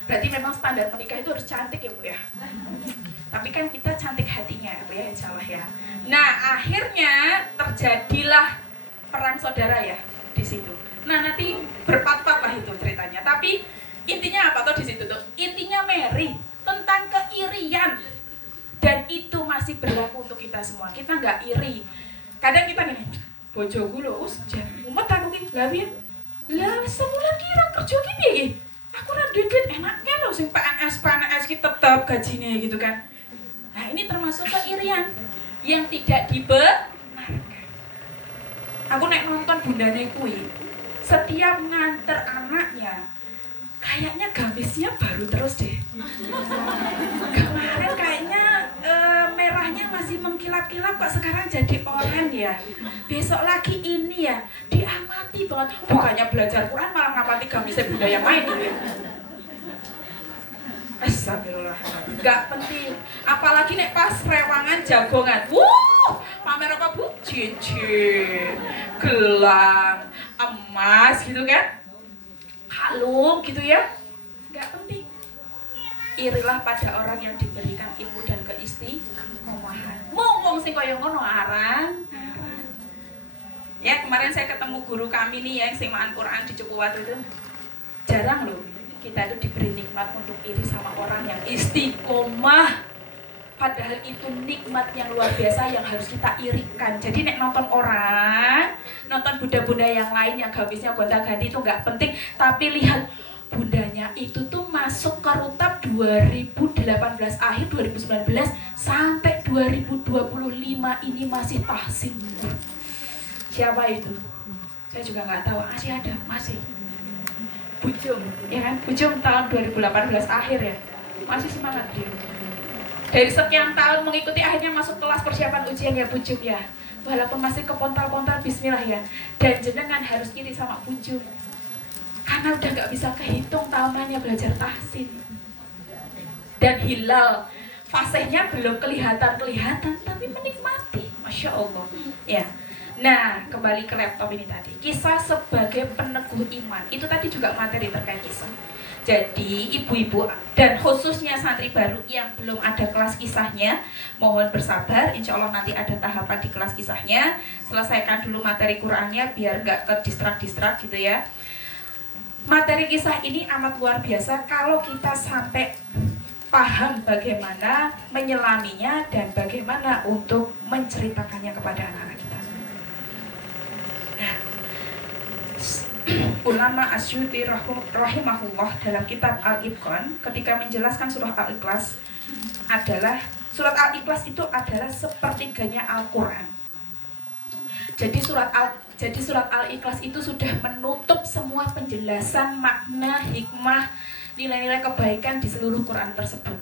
Berarti memang standar menikah itu harus cantik ya Bu ya. Tapi kan kita cantik hatinya ya Bu ya, insyaallah ya. Nah akhirnya terjadilah perang saudara ya di situ. Nah nanti berpat-pat lah itu ceritanya. Tapi intinya apa tuh di situ tuh? Intinya Mary tentang keirian, dan itu masih berlaku untuk kita semua. Kita nggak iri. Kadang kita nih, bojoku lho us jan umet aku ki lawi lah sebulan kira kerja gini iki. Aku ora duit enaknya lho sing PNS ki tetep gajine gitu kan. Nah, ini termasuk keirian yang tidak dibenarkan. Aku nek nonton bundane kuwi, setiap nganter anaknya kayaknya gamisnya baru terus deh. Kemarin kayaknya merahnya masih mengkilap-kilap, kok sekarang jadi oranye ya. Besok lagi ini ya, diamati banget. Bukannya belajar Quran malah ngamati gamisnya bunda yang main gitu ya. Astagfirullahaladzim, gak penting. Apalagi nek pas rewangan jagongan, pamer apa Bu? Cincin, gelang, emas gitu kan, kalung gitu ya. Gak penting. Irilah pada orang yang diberikan ilmu dan keistiqomahan. Mumpung sing kaya ngono aran. Ya kemarin saya ketemu guru kami nih yang semaan Quran di Cepuwat itu. Jarang loh kita itu diberi nikmat untuk iri sama orang yang istiqomah. Padahal itu nikmat yang luar biasa yang harus kita irikan. Jadi nek nonton orang, nonton bunda-bunda yang lain yang gamisnya gonta-ganti itu nggak penting, tapi lihat bundanya itu tuh masuk ke Rutap 2018 akhir 2019 sampai 2025 ini masih tahsin. Siapa itu? Saya juga nggak tahu. Masih ada, masih. Bujum, ya kan? Bujum tahun 2018 akhir ya, masih semangat dia. Dari sekian tahun mengikuti akhirnya masuk kelas persiapan ujian ya Bujum ya. Walaupun masih kepontal-pontal bismillah ya. Dan jenengan harus iri sama Bujum. Karena udah gak bisa kehitung tahunan belajar tahsin. Dan hilal fasenya belum kelihatan tapi menikmati. Masya Allah ya. Nah, kembali ke laptop ini tadi. Kisah sebagai peneguh iman. Itu tadi juga materi terkait kisah. Jadi ibu-ibu dan khususnya santri baru yang belum ada kelas kisahnya, mohon bersabar, insya Allah nanti ada tahapan di kelas kisahnya. Selesaikan dulu materi Qur'annya biar nggak ke distrak gitu ya. Materi kisah ini amat luar biasa kalau kita sampai paham bagaimana menyelaminya dan bagaimana untuk menceritakannya kepada anak-anak kita. Nah, ulama Asyuti rahimahullah dalam kitab Al-Itqan ketika menjelaskan surah Al-Ikhlas adalah surat Al-Ikhlas itu adalah sepertiganya Al-Quran. Jadi surat Al-Ikhlas itu sudah menutup semua penjelasan makna, hikmah, nilai-nilai kebaikan di seluruh Quran tersebut.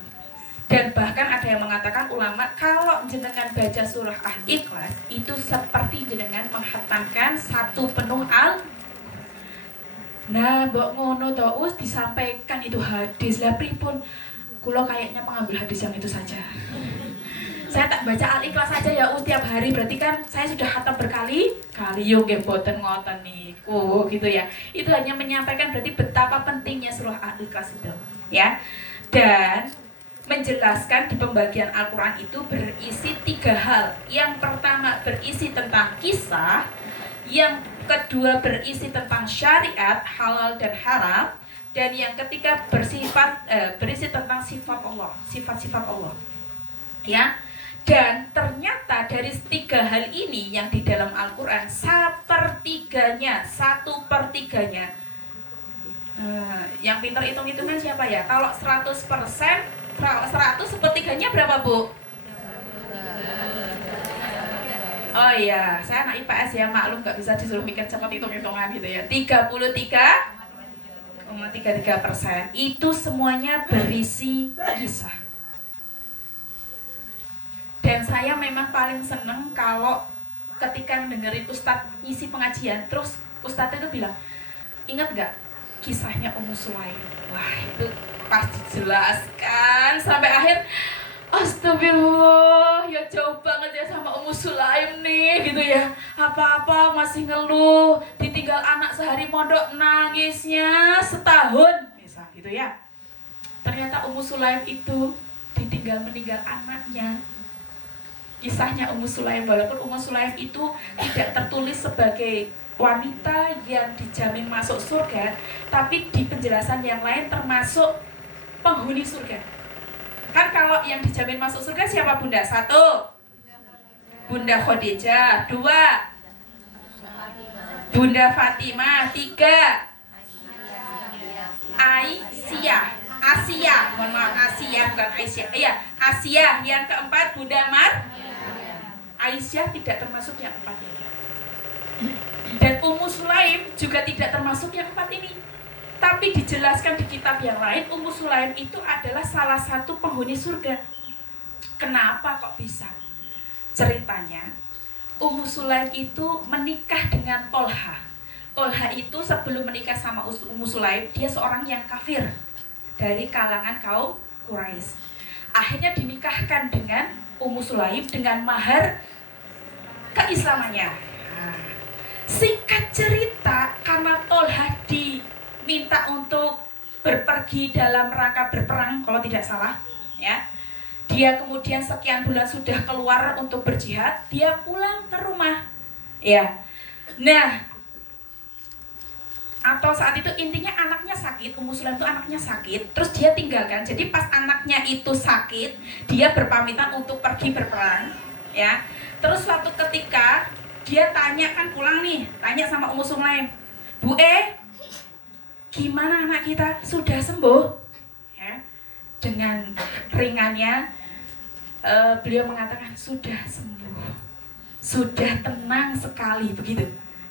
Dan bahkan ada yang mengatakan ulama kalau jenengan baca surah Al-Ikhlas itu seperti jenengan menghatamkan satu penuh Nah, mbok ngono to us disampaikan itu hadis. Lah pripun? Kula kayaknya mengambil hadis yang itu saja. Saya tak baca Al-Ikhlas saja ya tiap hari, berarti kan saya sudah khatam berkali-kali. Yo nggih boten ngoten niku gitu ya. Itu hanya menyampaikan berarti betapa pentingnya surah Al-Ikhlas itu, ya. Dan menjelaskan di pembagian Al-Qur'an itu berisi 3 hal. Yang pertama berisi tentang kisah, yang kedua berisi tentang syariat, halal dan haram, dan yang ketiga berisi tentang sifat Allah, sifat-sifat Allah. Ya. Dan ternyata dari 3 hal ini yang di dalam Al-Qur'an sepertiganya, 1/3-nya. Yang pintar hitung-hitungan siapa ya? Kalau 100%, 100 sepertiganya berapa, Bu? Oh iya, saya anak IPS ya, maklum gak bisa disuruh mikir cepat hitung-hitungan gitu ya. 33,33% itu semuanya berisi kisah. Dan saya memang paling seneng kalau ketika dengerin Ustadz ngisi pengajian, terus Ustadz itu bilang, ingat gak kisahnya Ummu Sulaim? Wah itu pasti dijelaskan sampai akhir. Astagfirullah, ya jauh banget ya sama Ummu Sulaim nih gitu ya. Apa-apa masih ngeluh, ditinggal anak sehari mondok nangisnya setahun misal gitu ya. Ternyata Ummu Sulaim itu meninggal anaknya. Kisahnya Ummu Sulaim, walaupun Ummu Sulaim itu tidak tertulis sebagai wanita yang dijamin masuk surga, tapi di penjelasan yang lain termasuk penghuni surga. Kan kalau yang dijamin masuk surga siapa Bunda? 1, Bunda Khadijah. 2, Bunda Fatimah. 3, Asia. Mohon maaf, Asia bukan Aisyah. Iya, Asia. Yang keempat Bunda Aisyah tidak termasuk yang 4 ini. Dan Ummu Sulaim juga tidak termasuk yang 4 ini. Tapi dijelaskan di kitab yang lain, Ummu Sulaim itu adalah salah satu penghuni surga. Kenapa kok bisa? Ceritanya, Ummu Sulaim itu menikah dengan Tolha. Tolha itu sebelum menikah sama Ummu Sulaim, dia seorang yang kafir dari kalangan kaum Quraisy. Akhirnya dinikahkan dengan Ummu Sulaim dengan mahar keislamannya. Singkat cerita, karena Tolha diminta untuk berpergi dalam rangka berperang kalau tidak salah, ya. Dia kemudian sekian bulan sudah keluar untuk berjihad, dia pulang ke rumah. Ya. Nah, atau saat itu intinya anaknya sakit, Ummu Sulaim itu anaknya sakit, terus dia tinggalkan. Jadi pas anaknya itu sakit, dia berpamitan untuk pergi berperang, ya. Terus suatu ketika dia tanya kan pulang nih, tanya sama Ummu Sulaim, Bu gimana anak kita, sudah sembuh? Ya. Dengan ringannya beliau mengatakan sudah sembuh, sudah tenang sekali begitu.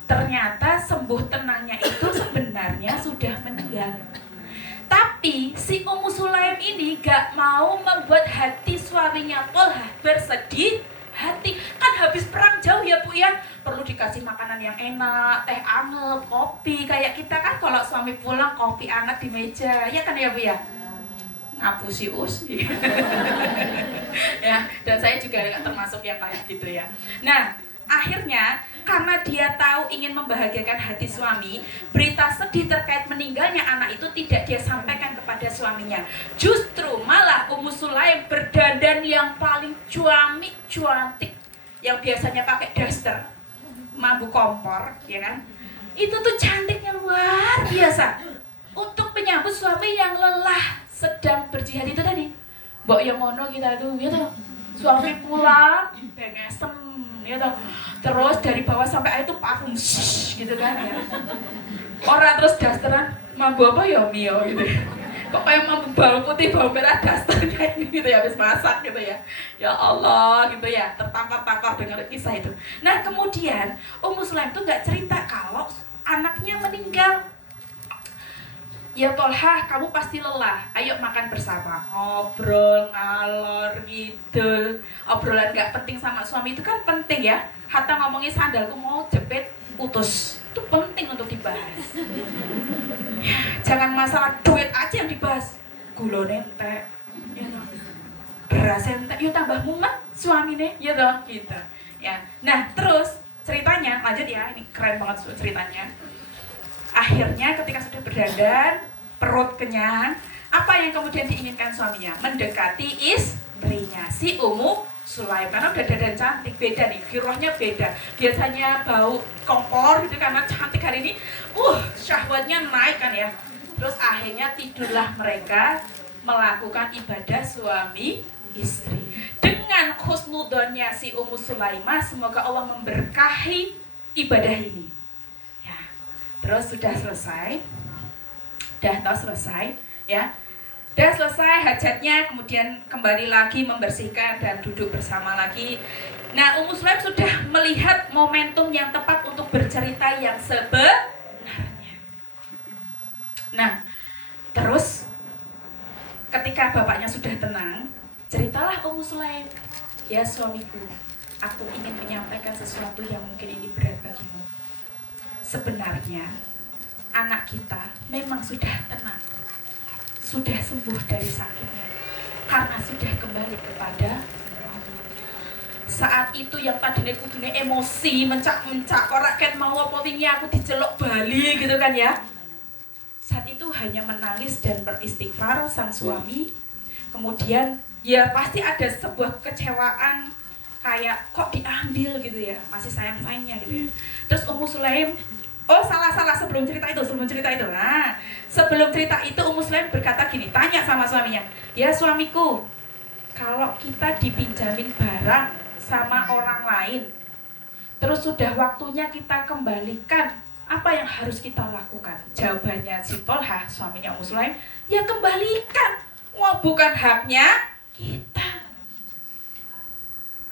Ternyata sembuh tenangnya itu sebenarnya sudah meninggal. Tapi si Ummu Sulaim ini gak mau membuat hati suaminya Tolhah bersedih hati. Kan habis perang jauh ya Bu ya, perlu dikasih makanan yang enak, teh anget, kopi. Kayak kita kan kalau suami pulang kopi anget di meja, ya kan ya Bu ya? Ngapusi usi. Ya, dan saya juga termasuk yang kayak gitu ya. Nah, akhirnya karena dia tahu ingin membahagiakan hati suami, berita sedih terkait meninggalnya anak itu tidak dia sampaikan kepada suaminya. Justru malah Ummu Sulaim berdandan yang paling cantik, yang biasanya pakai daster, mabuk kompor, ya kan? Itu tuh cantiknya luar biasa untuk menyambut suami yang lelah sedang berjihad itu tadi. Mbok yang ngono kita tuh, gitu. Suami pulang, bengesem, gitu. Terus dari bawah sampai atas itu parfum, gitu kan ya. Orang terus dasteran, mambu apa ya Mio gitu. Kok kayak mambu bawang putih, bawang merah daster kayak gitu ya, habis masak gitu ya. Ya Allah gitu ya, tertampar-tampar dengar kisah itu. Nah kemudian Ummu Sulaim tuh nggak cerita kalau anaknya meninggal. Ya Tolhah, kamu pasti lelah, ayo makan bersama. Ngobrol, ngalor gitu. Obrolan gak penting sama suami itu kan penting ya. Hatta ngomongin sandalku mau jepit, putus. Itu penting untuk dibahas. Jangan masalah duit aja yang dibahas. Gula entek, ya toh. Beras entek, yuk tambah mumet suamine, ya toh, gitu. Ya. Nah, terus ceritanya, lanjut ya, ini keren banget ceritanya. Akhirnya ketika sudah berdandan, perut kenyang, apa yang kemudian diinginkan suaminya? Mendekati istrinya, si Ummu Sulaim. Karena udah dandan cantik, beda nih, girohnya beda. Biasanya bau kompor gitu, karena cantik hari ini, syahwatnya naik kan ya. Terus akhirnya tidurlah mereka melakukan ibadah suami istri. Dengan husnudonnya si Ummu Sulaimah, semoga Allah memberkahi ibadah ini. Terus sudah selesai, ya, udah selesai hajatnya, kemudian kembali lagi membersihkan dan duduk bersama lagi. Nah, Ummu Sulaim sudah melihat momentum yang tepat untuk bercerita yang sebenarnya. Nah, terus ketika bapaknya sudah tenang, ceritalah Ummu Sulaim, ya suamiku, aku ingin menyampaikan sesuatu yang mungkin ini berat bagimu. Sebenarnya anak kita memang sudah tenang, sudah sembuh dari sakitnya, karena sudah kembali kepada Allah. Saat itu yang tadinya kudune emosi, mencak-mencak, orang ket mau apa wingi aku diceluk bali gitu kan ya. Saat itu hanya menangis dan beristighfar sang suami. Kemudian ya pasti ada sebuah kekecewaan, kayak kok diambil gitu ya, masih sayang-sayangnya gitu ya. Terus Ummu Sulaim, salah sebelum cerita itu. Nah, sebelum cerita itu Ummu Sulaim berkata gini, tanya sama suaminya, ya suamiku, kalau kita dipinjamin barang sama orang lain, terus sudah waktunya kita kembalikan, apa yang harus kita lakukan? Jawabannya si Tolhah, suaminya Ummu Sulaim, ya kembalikan. Wah, bukan haknya kita.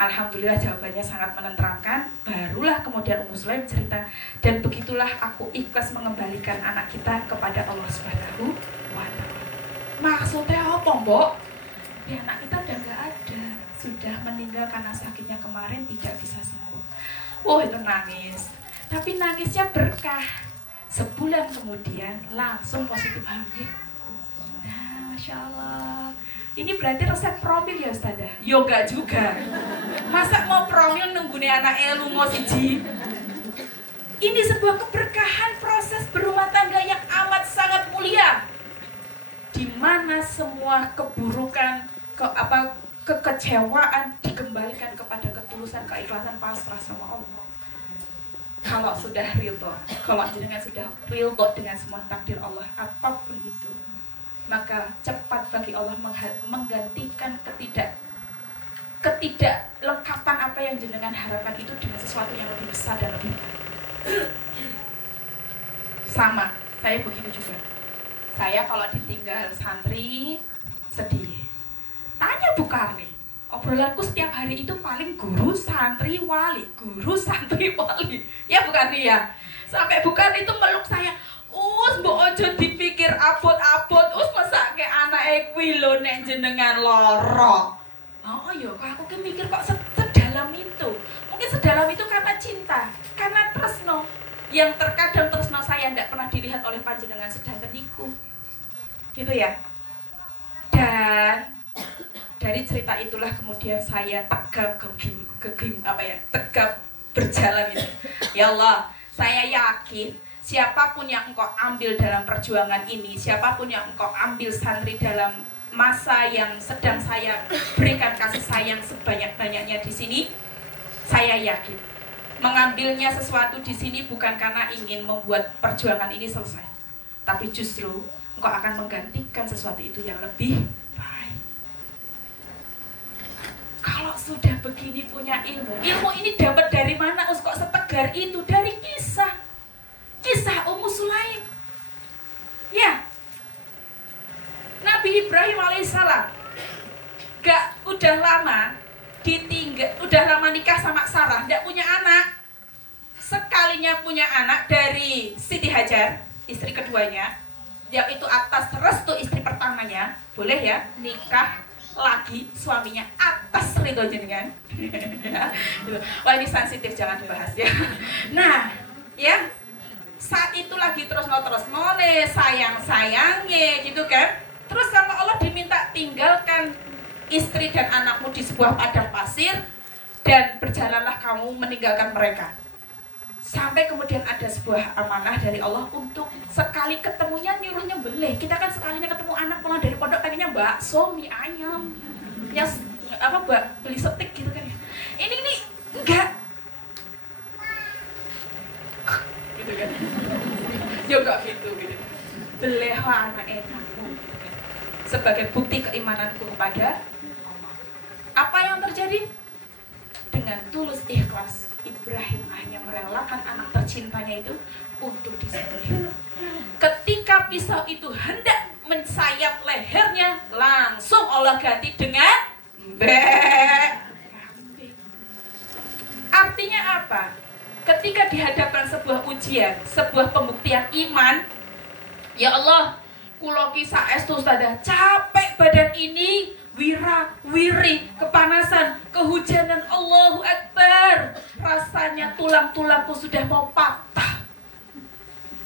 Alhamdulillah jawabannya sangat menenteramkan. Barulah kemudian Ummu Sulaim cerita, dan begitulah aku ikhlas mengembalikan anak kita kepada Allah Subhanahu wa Ta'ala. Maksudnya apa, Mbok? Ya anak kita udah gak ada, sudah meninggal karena sakitnya kemarin tidak bisa sembuh. Itu nangis. Tapi nangisnya berkah. Sebulan kemudian langsung positif hamil. Nah, Masya Allah. Ini berarti resep promil ya Ustazah? Yoga juga. Masa mau promil nunggune anak lunga siji? Ini sebuah keberkahan proses berumah tangga yang amat sangat mulia, di mana semua keburukan, kekecewaan dikembalikan kepada ketulusan, keikhlasan, pasrah sama Allah. kalau sudah ridho, kalau jenengan sudah ridho dengan semua takdir Allah apapun itu, maka cepat bagi Allah menggantikan ketidaklengkapan apa yang jenengan harapkan itu dengan sesuatu yang lebih besar dan lebih sama. Saya begitu juga. Saya kalau ditinggal santri sedih. Tanya Bu Karni, obrolanku setiap hari itu paling guru santri wali, guru santri wali. Ya Bu Karni ya. Sampai Bu Karni itu meluk saya. Mbok ojo dipikir abot-abot, masa ke anak kuwi lho nek jenengan lara. Oh iya, aku ki mikir kok sedalam itu. Mungkin sedalam itu karena cinta, karena tresno. Yang terkadang tresno saya tidak pernah dilihat oleh panjenengan sedangkan niku. Gitu ya. Dan dari cerita itulah kemudian saya tegap tegap berjalan ini. Ya Allah, saya yakin siapapun yang engkau ambil dalam perjuangan ini, siapapun yang engkau ambil santri dalam masa yang sedang saya berikan kasih sayang sebanyak-banyaknya di sini, saya yakin mengambilnya sesuatu di sini bukan karena ingin membuat perjuangan ini selesai, tapi justru engkau akan menggantikan sesuatu itu yang lebih baik. Kalau sudah begini punya ilmu ini dapat dari mana? Kok setegar itu? Dari kisah Ummu Sulaim. Ya, Nabi Ibrahim alaihissalam udah lama nikah sama Sarah, tidak punya anak. Sekalinya punya anak dari Siti Hajar, istri keduanya, yaitu atas restu istri pertamanya, boleh ya nikah lagi suaminya atas ridho jenengan. Wah ini sensitif, jangan dibahas ya. Nah, ya saat itu lagi terus nih sayangnya gitu kan. Terus sama Allah diminta tinggalkan istri dan anakmu di sebuah padang pasir dan berjalanlah kamu meninggalkan mereka. Sampai kemudian ada sebuah amanah dari Allah untuk sekali ketemunya nyuruhnya beleh. Kita kan sekalinya ketemu anak pulang dari pondok pengennya bakso, mie ayam, yang beli steak gitu kan. Ini enggak. Gitu kan. Ya enggak gitu. Belehlah anak enakmu sebagai bukti keimananku kepada Allah. Apa yang terjadi? Dengan tulus ikhlas, Ibrahim hanya merelakan anak tercintanya itu untuk disembelih. Ketika pisau itu hendak mensayat lehernya, langsung Allah ganti dengan Artinya apa? Ketika dihadapkan sebuah ujian, sebuah pembuktian iman, ya Allah, kulo ki saestu saja capek badan ini, wiri, kepanasan, kehujanan, Allahu Akbar. Rasanya tulang-tulangku sudah mau patah.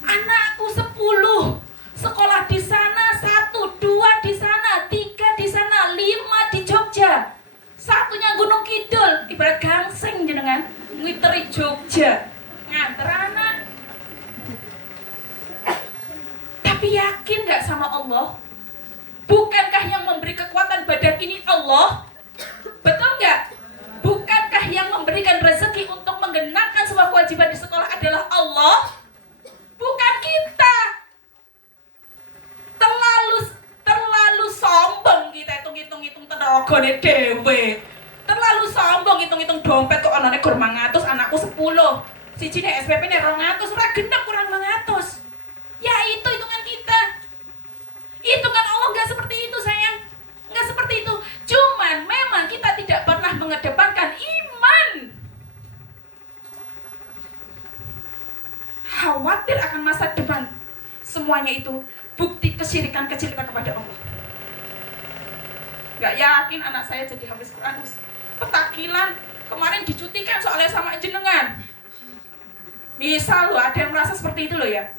Anakku 10, sekolah di sana 1, 2 di sana, 3 di sana, 5 di Jogja. Satunya Gunung Kidul, ibarat gangsing jenengan, ngiteri Jogja, nganter anak. Tapi yakin gak sama Allah? Bukankah yang memberi kekuatan badan ini Allah? Betul gak? Bukankah yang memberikan rezeki untuk menggenapkan sebuah kewajiban di sekolah adalah Allah? Bukan kita. Terlalu sombong kita hitung-hitung tenagane dhewe. Terlalu sombong hitung-hitung dompet kok anane gur 500, anakku 10. Sijine SPP-ne 200, ora genep kurang 500. Ya itu hitungan kita. Hitungan Allah nggak seperti itu sayang, nggak seperti itu. Cuman memang kita tidak pernah mengedepankan iman. Khawatir akan masa depan. Semuanya itu bukti kesyirikan kecil kita kepada Allah. Nggak yakin anak saya jadi hafiz Quran, petakilan. Kemarin dicutikan soalnya sama jenengan. Misal loh, ada yang merasa seperti itu loh ya.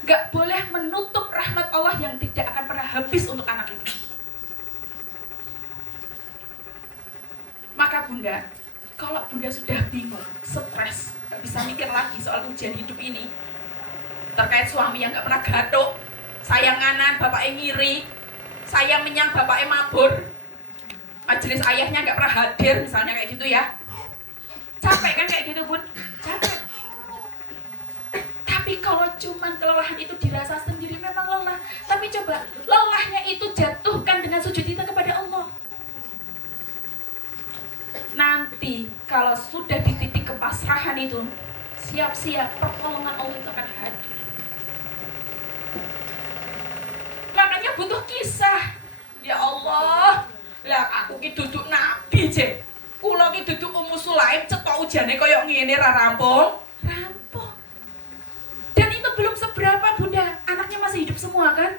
Gak boleh menutup rahmat Allah yang tidak akan pernah habis untuk anak itu. Maka bunda, kalau bunda sudah bingung, stres, gak bisa mikir lagi soal ujian hidup ini, terkait suami yang gak pernah gatuk, sayanganan, bapaknya ngiri, sayang menyang bapaknya mabur, majelis ayahnya gak pernah hadir, misalnya kayak gitu ya. Capek kan kayak gitu Bun? Capek. Tapi kalau cuman kelelahan itu dirasa sendiri memang lelah. Tapi coba lelahnya itu jatuhkan dengan sujud kita kepada Allah. Nanti kalau sudah di titik kepasrahan itu, siap-siap pertolongan Allah itu akan hadir. Makanya butuh kisah. Ya Allah, lah aku ki duduk nabi je. Kula ki duduk Ummu Sulaim cetok ujane koyo ngene ra rampung. Rampung. Dan itu belum seberapa Bunda, anaknya masih hidup semua kan?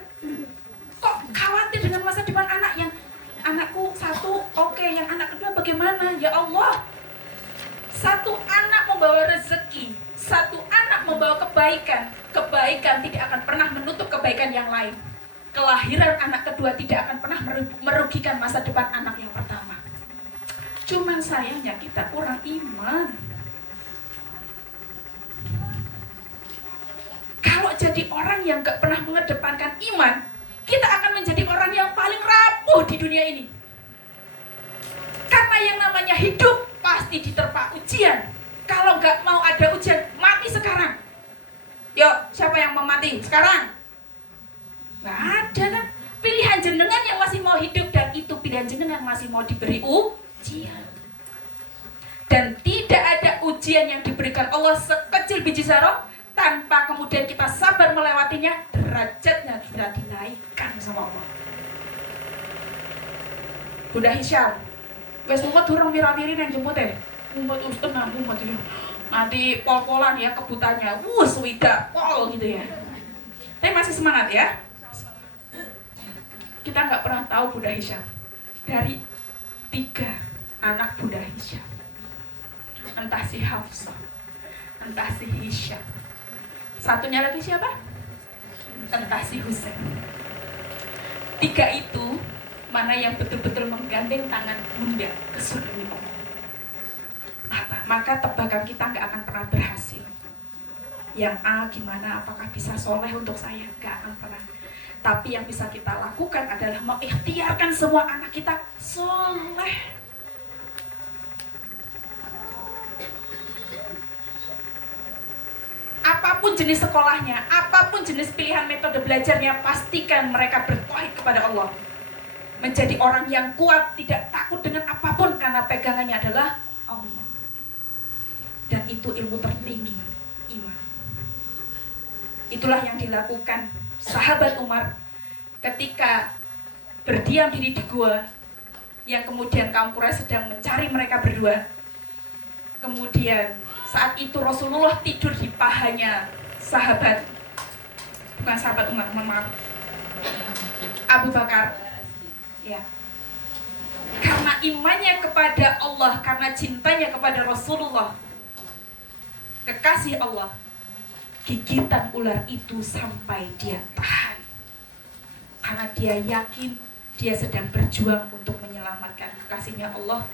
Kok khawatir dengan masa depan anak yang anakku satu oke, yang anak kedua bagaimana? Ya Allah. Satu anak membawa rezeki, satu anak membawa kebaikan. Kebaikan tidak akan pernah menutup kebaikan yang lain. Kelahiran anak kedua tidak akan pernah merugikan masa depan anak yang pertama. Cuman sayangnya kita kurang iman. Kalau jadi orang yang gak pernah mengedepankan iman, kita akan menjadi orang yang paling rapuh di dunia ini. Karena yang namanya hidup pasti diterpa ujian. Kalau gak mau ada ujian, mati sekarang. Yuk, siapa yang mau mati sekarang? Gak ada kan? Pilihan jenengan yang masih mau hidup, dan itu pilihan jenengan masih mau diberi ujian. Dan tidak ada ujian yang diberikan Allah sekecil biji sarung tanpa kemudian kita sabar melewatinya, derajatnya kita dinaikkan sama Allah. Bunda Hisyam, wes mumet durung mira-miri nang jemput mumet tenang, mumet ya. Nanti pol-polan ya kebutannya, swidak pol gitu ya. Tapi masih semangat ya. Kita nggak pernah tahu Bunda Hisyam. Dari 3 anak Bunda Hisyam, entah si Hafsah, entah si Hisyam, satunya lagi siapa? Entah si Husain. 3 itu mana yang betul-betul menggandeng tangan Bunda ke surga Allah. Maka tebakan kita nggak akan pernah berhasil. Yang A gimana? Apakah bisa soleh untuk saya? Nggak akan pernah. Tapi yang bisa kita lakukan adalah mengikhtiarkan semua anak kita soleh. Apapun jenis sekolahnya, apapun jenis pilihan metode belajarnya, pastikan mereka bertauhid kepada Allah. Menjadi orang yang kuat, tidak takut dengan apapun karena pegangannya adalah Allah. Dan itu ilmu tertinggi, iman. Itulah yang dilakukan sahabat Umar ketika berdiam diri di gua yang kemudian kaum Quraisy sedang mencari mereka berdua. Kemudian saat itu Rasulullah tidur di pahanya bukan sahabat Umar, maaf, Abu Bakar. Ya. Karena imannya kepada Allah, karena cintanya kepada Rasulullah, kekasih Allah, gigitan ular itu sampai dia tahan. Karena dia yakin dia sedang berjuang untuk menyelamatkan kekasihnya Allah,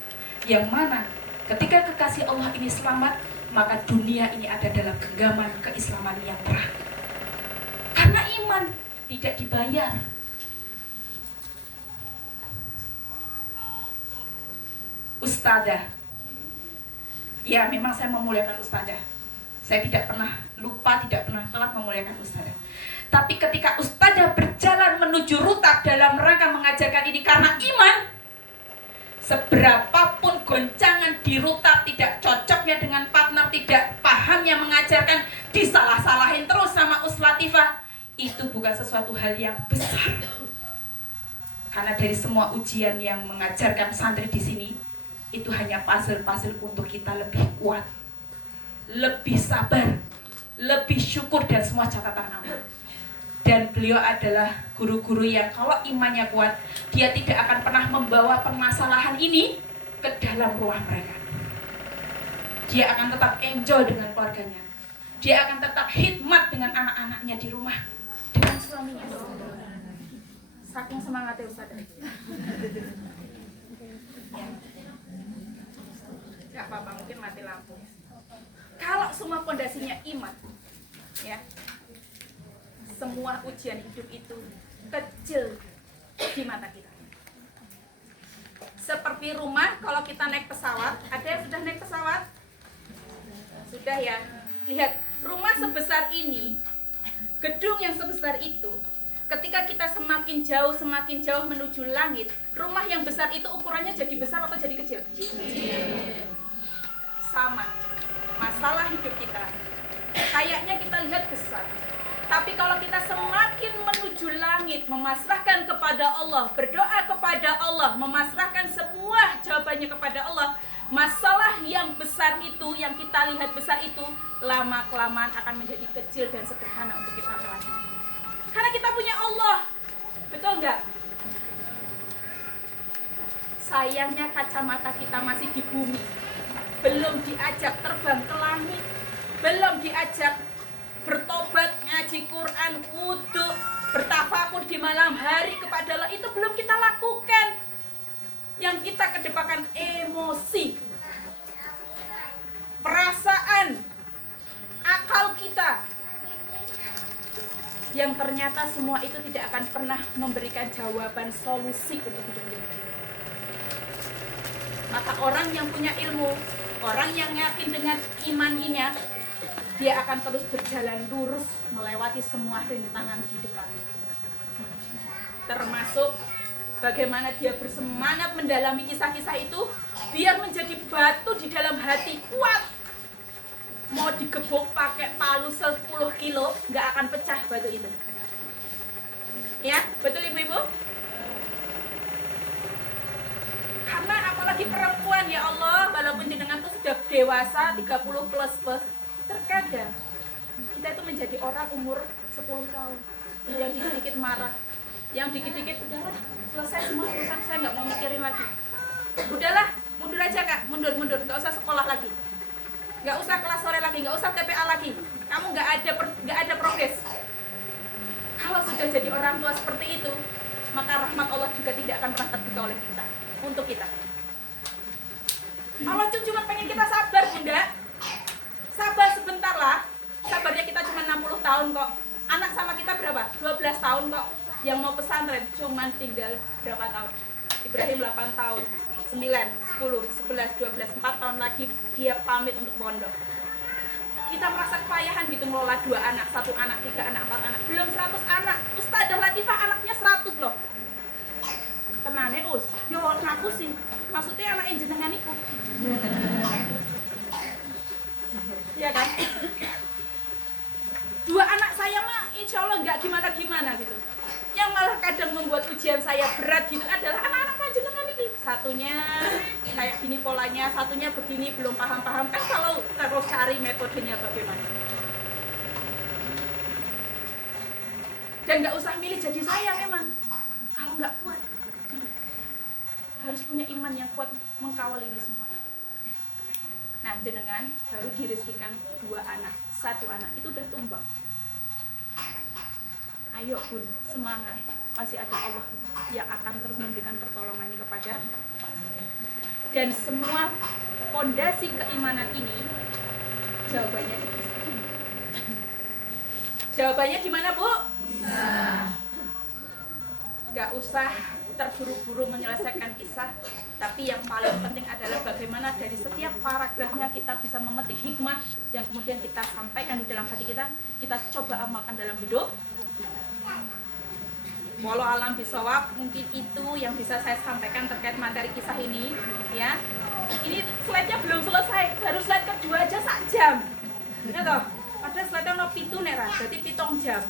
yang mana ketika kekasih Allah ini selamat, maka dunia ini ada dalam genggaman keislaman yang terang. Karena iman tidak dibayar. Ustadzah, ya memang saya memuliakan ustadzah. Saya tidak pernah lupa, tidak pernah telat memuliakan ustadzah. Tapi ketika ustadzah berjalan menuju rutab dalam rangka mengajarkan ini karena iman, seberapapun goncangan di rutab, tidak cocoknya dengan partner, tidak pahamnya mengajarkan, disalah-salahin terus sama Latifah, itu bukan sesuatu hal yang besar. Karena dari semua ujian yang mengajarkan santri di sini, itu hanya puzzle-puzzle untuk kita lebih kuat, lebih sabar, lebih syukur, dan semua catatan amal. Dan beliau adalah guru-guru yang kalau imannya kuat, dia tidak akan pernah membawa permasalahan ini ke dalam rumah mereka. Dia akan tetap enjoy dengan keluarganya. Dia akan tetap khidmat dengan anak-anaknya di rumah, dengan suaminya. Saking semangatnya Ustaz. Gak apa-apa, mungkin mati lampu. Kalau semua pondasinya iman, ya, semua ujian hidup itu kecil di mata kita. Seperti rumah, kalau kita naik pesawat, ada yang sudah naik pesawat? Sudah ya. Lihat, rumah sebesar ini, gedung yang sebesar itu, ketika kita semakin jauh menuju langit, rumah yang besar itu ukurannya jadi besar atau jadi kecil? Sama. Masalah hidup kita. Kayaknya kita lihat besar. Tapi kalau kita semakin menuju langit, memasrahkan kepada Allah, berdoa kepada Allah, memasrahkan semua jawabannya kepada Allah, masalah yang besar itu, yang kita lihat besar itu, lama-kelamaan akan menjadi kecil dan sederhana untuk kita lewati. Karena kita punya Allah. Betul nggak? Sayangnya kacamata kita masih di bumi. Belum diajak terbang ke langit. Belum diajak bertobat, ngaji Quran, wudu, bertafakur di malam hari kepada Allah. Itu belum kita lakukan. Yang kita kedepankan emosi, perasaan, akal kita, yang ternyata semua itu tidak akan pernah memberikan jawaban solusi untuk hidup kita. Maka orang yang punya ilmu, orang yang yakin dengan imannya, dia akan terus berjalan lurus melewati semua rintangan di depan. Termasuk bagaimana dia bersemangat mendalami kisah-kisah itu biar menjadi batu di dalam hati, kuat. Mau digebuk pakai palu 10 kilo, nggak akan pecah batu itu. Ya, betul ibu-ibu? Karena apalagi perempuan, ya Allah, walaupun jenengan tuh sudah dewasa 30 plus, terkadang kita itu menjadi orang umur 10 tahun yang dikit-dikit marah, yang dikit-dikit udahlah selesai semua urusan, saya nggak mau mikirin lagi, udahlah mundur aja kak, mundur, nggak usah sekolah lagi, nggak usah kelas sore lagi, nggak usah TPA lagi, kamu nggak ada progres. Kalau sudah jadi orang tua seperti itu, maka rahmat Allah juga tidak akan pernah terbuka oleh kita, untuk kita. Allah cuma pengen kita sabar, bunda. Sabar sebentar lah. Sabarnya kita cuma 60 tahun kok. Anak sama kita berapa? 12 tahun kok. Yang mau pesantren cuma tinggal berapa tahun? Ibrahim 8 tahun, 9, 10, 11, 12, 4 tahun lagi dia pamit untuk pondok. Kita merasa kepayahan gitu ngelola 2 anak, 1 anak, 3 anak, 4 anak. Belum 100 anak. Ustazah Latifah anaknya 100 loh. Tenane Us, yo ngaku sih. Maksudnya anak jenengan itu. Ya kan? 2 anak saya mah insya Allah nggak gimana-gimana gitu. Yang malah kadang membuat ujian saya berat gitu adalah anak-anak panjenengan ini. Satunya kayak gini polanya, satunya begini belum paham-paham. Kan kalau terus cari metodenya bagaimana. Dan nggak usah milih jadi saya memang. Kalau nggak kuat, harus punya iman yang kuat mengkawal ini semua. Nah, jenengan baru direzekikan 2 anak, 1 anak itu udah tumbang. Ayo bun, semangat. Masih ada Allah yang akan terus memberikan pertolongannya kepada. Dan semua fondasi keimanan ini jawabannya di sini. Jawabannya di mana, Bu? Gak usah terburu-buru menyelesaikan kisah, tapi yang paling penting adalah bagaimana dari setiap paragrafnya kita bisa memetik hikmah yang kemudian kita sampaikan di dalam hati kita coba amalkan dalam hidup. Walau alam bisawab, mungkin itu yang bisa saya sampaikan terkait materi kisah ini, ya. Ini slide-nya belum selesai, baru slide kedua aja 1 jam. Ya toh, padahal slide-nya no pitu nek ra, berarti 7 jam.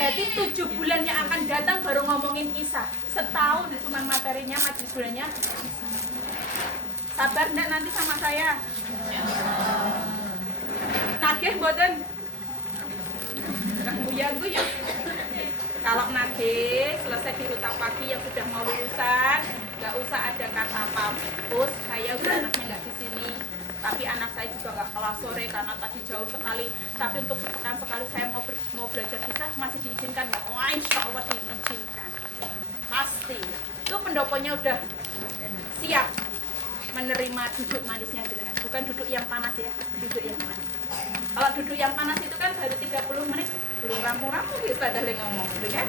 Berarti 7 bulan yang akan datang baru ngomongin kisah. Setahun cuma materinya, majelis bulannya. Sabar enggak nanti sama saya? Nagih mboten? Guyan-guyan. Kalau nagih, selesai dirutak pagi yang sudah mau lulusan, nggak usah ada kata pampus, saya udah anaknya nggak di sini. Tapi anak saya juga nggak kelas sore karena tadi jauh sekali. Tapi untuk sepekan sekali saya mau belajar kisah, masih diizinkan nggak? Wah, insya Allah diizinkan. Pasti. Itu pendoponya udah siap menerima duduk manisnya jenengan. Bukan duduk yang panas ya, duduk yang manis. Kalau duduk yang panas itu kan baru 30 menit, belum rampung-rampung bisa dari ngomong, gitu kan?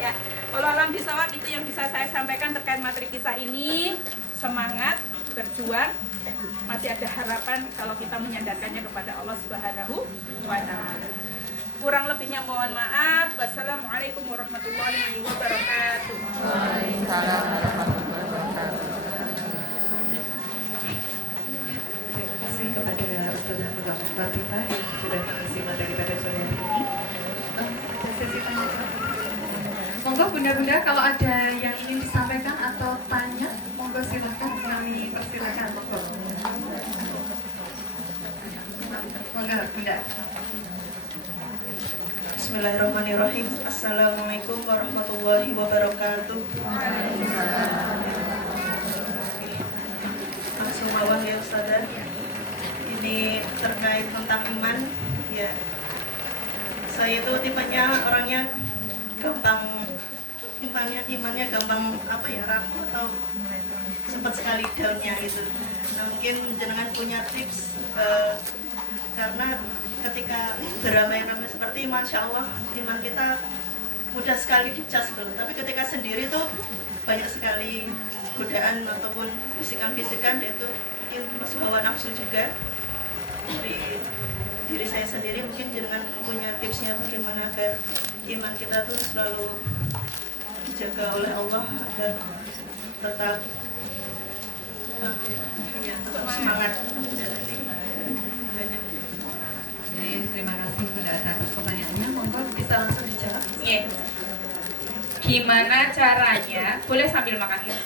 Ya, kalau alam bisawab itu yang bisa saya sampaikan terkait materi kisah ini. Semangat, berjuang, masih ada harapan kalau kita menyandarkannya kepada Allah Subhanahu wa Ta'ala. Kurang lebihnya mohon maaf. Wassalamualaikum warahmatullahi wabarakatuh. Waalaikumsalam warahmatullahi wabarakatuh. Terima kasih kepada Ustazah Latifah yang sudah mengisi materi pada sore hari ini. Ada sesi tanya jawab. Monggo bunda-bunda kalau ada yang ingin disampaikan atau tanya, monggo silahkan, kami persilakan. Monggo bunda. Bismillahirrahmanirrahim. Assalamualaikum warahmatullahi wabarakatuh. Langsung mawon ya Ustazah. Ini terkait tentang iman ya. Saya itu tipenya orangnya gampang imannya gampang rapuh atau sempat sekali downnya gitu. Nah, mungkin jenengan punya tips karena ketika beramai-ramai seperti Masya Allah iman kita mudah sekali dicas gitu. Tapi ketika sendiri tuh banyak sekali godaan ataupun bisikan-bisikan, yaitu mungkin masuk hawa nafsu juga dari diri saya sendiri. Mungkin jenengan punya tipsnya bagaimana agar iman kita tuh selalu dijaga oleh Allah agar tetap semangat. Terima kasih Bunda atas pertanyaannya. Monggo bisa langsung dijawab. Gimana caranya, boleh sambil makan ya.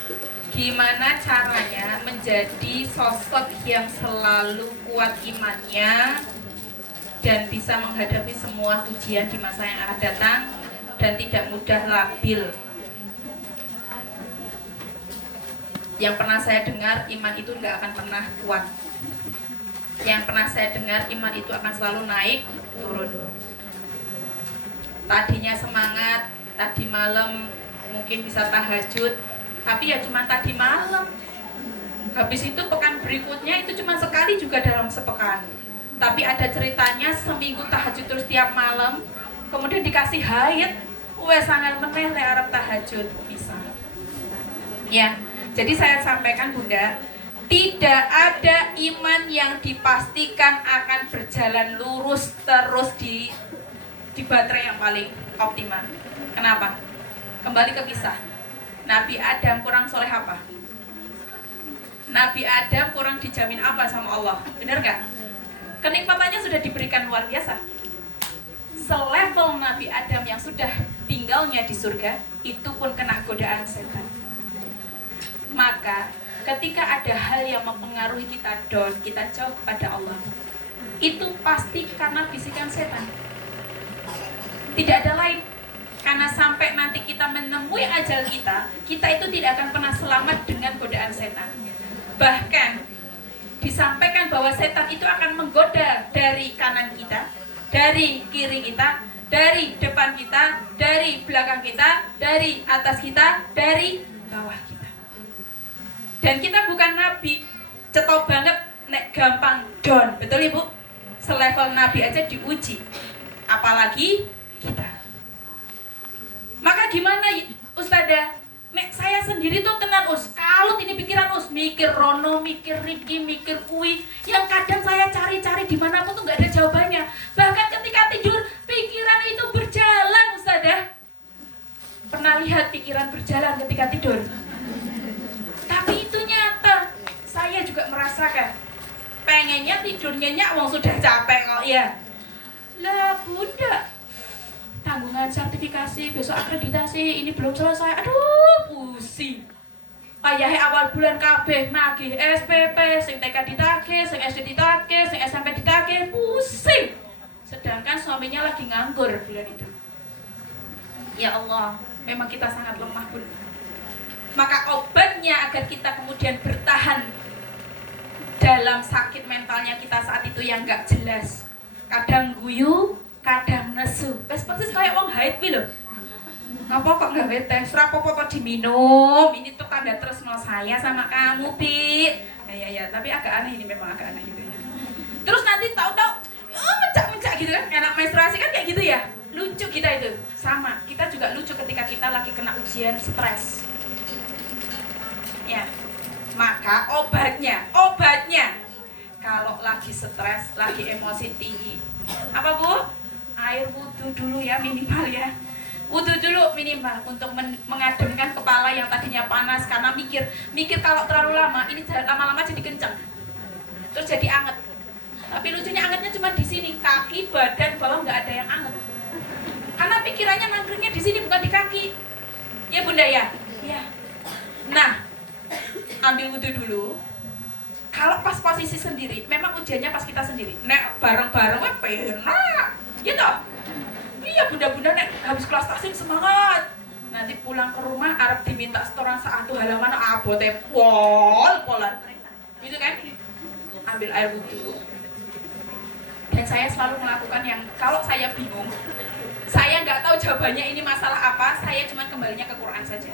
Gimana caranya menjadi sosok yang selalu kuat imannya dan bisa menghadapi semua ujian di masa yang akan datang dan tidak mudah labil. Yang pernah saya dengar, iman itu tidak akan pernah kuat. Yang pernah saya dengar, iman itu akan selalu naik turun. Tadinya semangat, tadi malam mungkin bisa tahajud, tapi ya cuma tadi malam. Habis itu pekan berikutnya itu cuma sekali juga dalam sepekan. Tapi ada ceritanya seminggu tahajud terus tiap malam, kemudian dikasih haid, wes sangat meneh le arep tahajud bisa. Ya, jadi saya sampaikan Bunda, tidak ada iman yang dipastikan akan berjalan lurus terus di baterai yang paling optimal. Kenapa? Kembali ke kisah. Nabi Adam kurang soleh apa? Nabi Adam kurang dijamin apa sama Allah? Benar nggak? Kenikmatannya sudah diberikan luar biasa. Selevel Nabi Adam yang sudah tinggalnya di surga, itu pun kena godaan setan. Maka ketika ada hal yang mempengaruhi kita down, kita jauh kepada Allah, itu pasti karena bisikan setan. Tidak ada lain. Karena sampai nanti kita menemui ajal kita itu tidak akan pernah selamat dengan godaan setan. Bahkan disampaikan bahwa setan itu akan menggoda dari kanan kita, dari kiri kita, dari depan kita, dari belakang kita, dari atas kita, dari bawah kita. Dan kita bukan nabi, cetok banget nek gampang down, betul Ibu? Selevel nabi aja diuji, apalagi kita. Maka gimana Ustazah? Nek saya sendiri tuh tenan kalut ini pikiran mikir rono, mikir Riki, mikir kui, yang kadang saya cari-cari dimanapun tuh nggak ada jawabannya. Bahkan ketika tidur pikiran itu berjalan Ustazah. Pernah lihat pikiran berjalan ketika tidur? Tapi itu nyata. Saya juga merasakan. Pengennya tidur nyenyak, wong sudah capek kok ya. Lah Bunda, tanggungan sertifikasi, besok akreditasi, ini belum selesai. Aduh, pusing. Ayahe awal bulan kabeh nagih SPP, sing TK ditagih, sing SD ditagih, sing SMP ditagih, pusing. Sedangkan suaminya lagi nganggur bulan itu. Ya Allah, memang kita sangat lemah, Bun. Maka obatnya agar kita kemudian bertahan dalam sakit mentalnya kita saat itu yang gak jelas. Kadang guyu, kadang nesu. Persis kayak wong haid pi lho. Ngapa kok nggak bete? Serapopo kok diminum. Ini tuh tanda tresno saya sama kamu, Pi. Ya, tapi agak aneh ini, memang agak aneh gitu ya. Terus nanti tahu-tahu mencak-mencak gitu kan. Anak menstruasi kan kayak gitu ya. Lucu kita itu. Sama, kita juga lucu ketika kita lagi kena ujian stres. Ya. Maka Maka obatnya kalau lagi stres, lagi emosi tinggi, apa Bu? Air wudhu dulu ya minimal ya. Wudhu dulu minimal untuk mengademkan kepala yang tadinya panas karena mikir kalau terlalu lama ini lama-lama jadi kencang, terus jadi anget. Tapi lucunya angetnya cuma di sini, kaki, badan, bawah nggak ada yang anget. Karena pikirannya nangkringnya di sini bukan di kaki. Ya Bunda ya. Ya. Nah, ambil wudhu dulu. Kalau pas posisi sendiri, memang ujiannya pas kita sendiri. Nek bareng-bareng penak. Gitu. Iya bunda-bunda nek habis kelas tasing semangat. Nanti pulang ke rumah arep diminta setoran satu halaman abote pol-polan. Gitu kan? Ambil air wudhu. Dan saya selalu melakukan yang kalau saya bingung, saya nggak tahu jawabannya ini masalah apa, saya cuma kembalinya ke Quran saja.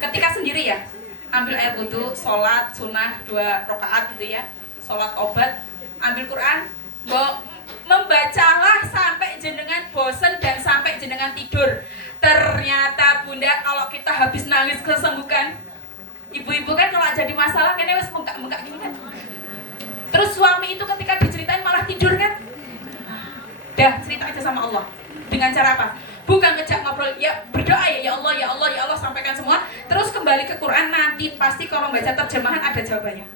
Ketika sendiri ya, ambil air wudhu, sholat sunnah 2 rakaat gitu ya, sholat obat, ambil Quran, membacalah sampai jenengan bosen dan sampai jenengan tidur. Ternyata bunda, kalau kita habis nangis kesembuhan, ibu-ibu kan kalau jadi masalah kayaknya wes mengkak gini kan. Terus suami itu ketika diceritain malah tidur kan. Dah cerita aja sama Allah. Dengan cara apa? Bukan ngejak ngobrol, ya berdoa ya Allah, ya Allah, ya Allah, sampaikan semua. Terus kembali ke Quran, nanti pasti kalau baca terjemahan ada jawabannya.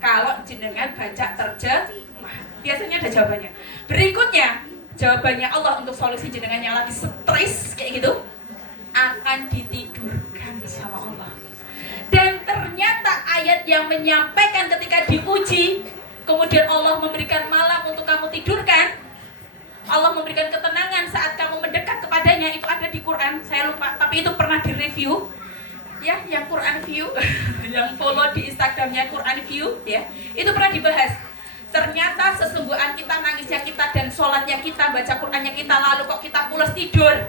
Kalau jenengan baca terjemahan, biasanya ada jawabannya. Berikutnya, jawabannya Allah untuk solusi jenengan yang lagi stres kayak gitu, akan ditidurkan sama Allah. Dan ternyata ayat yang menyampaikan ketika diuji, kemudian Allah memberikan malam untuk kamu tidurkan, Allah memberikan ketenangan saat kamu mendekat kepadanya, itu ada di Quran. Saya lupa, tapi itu pernah direview ya, yang Quran View yang follow di Instagramnya Quran View ya, itu pernah dibahas. Ternyata sesungguhan kita, nangisnya kita, dan sholatnya kita, baca Qurannya kita, lalu kok kita pulas tidur,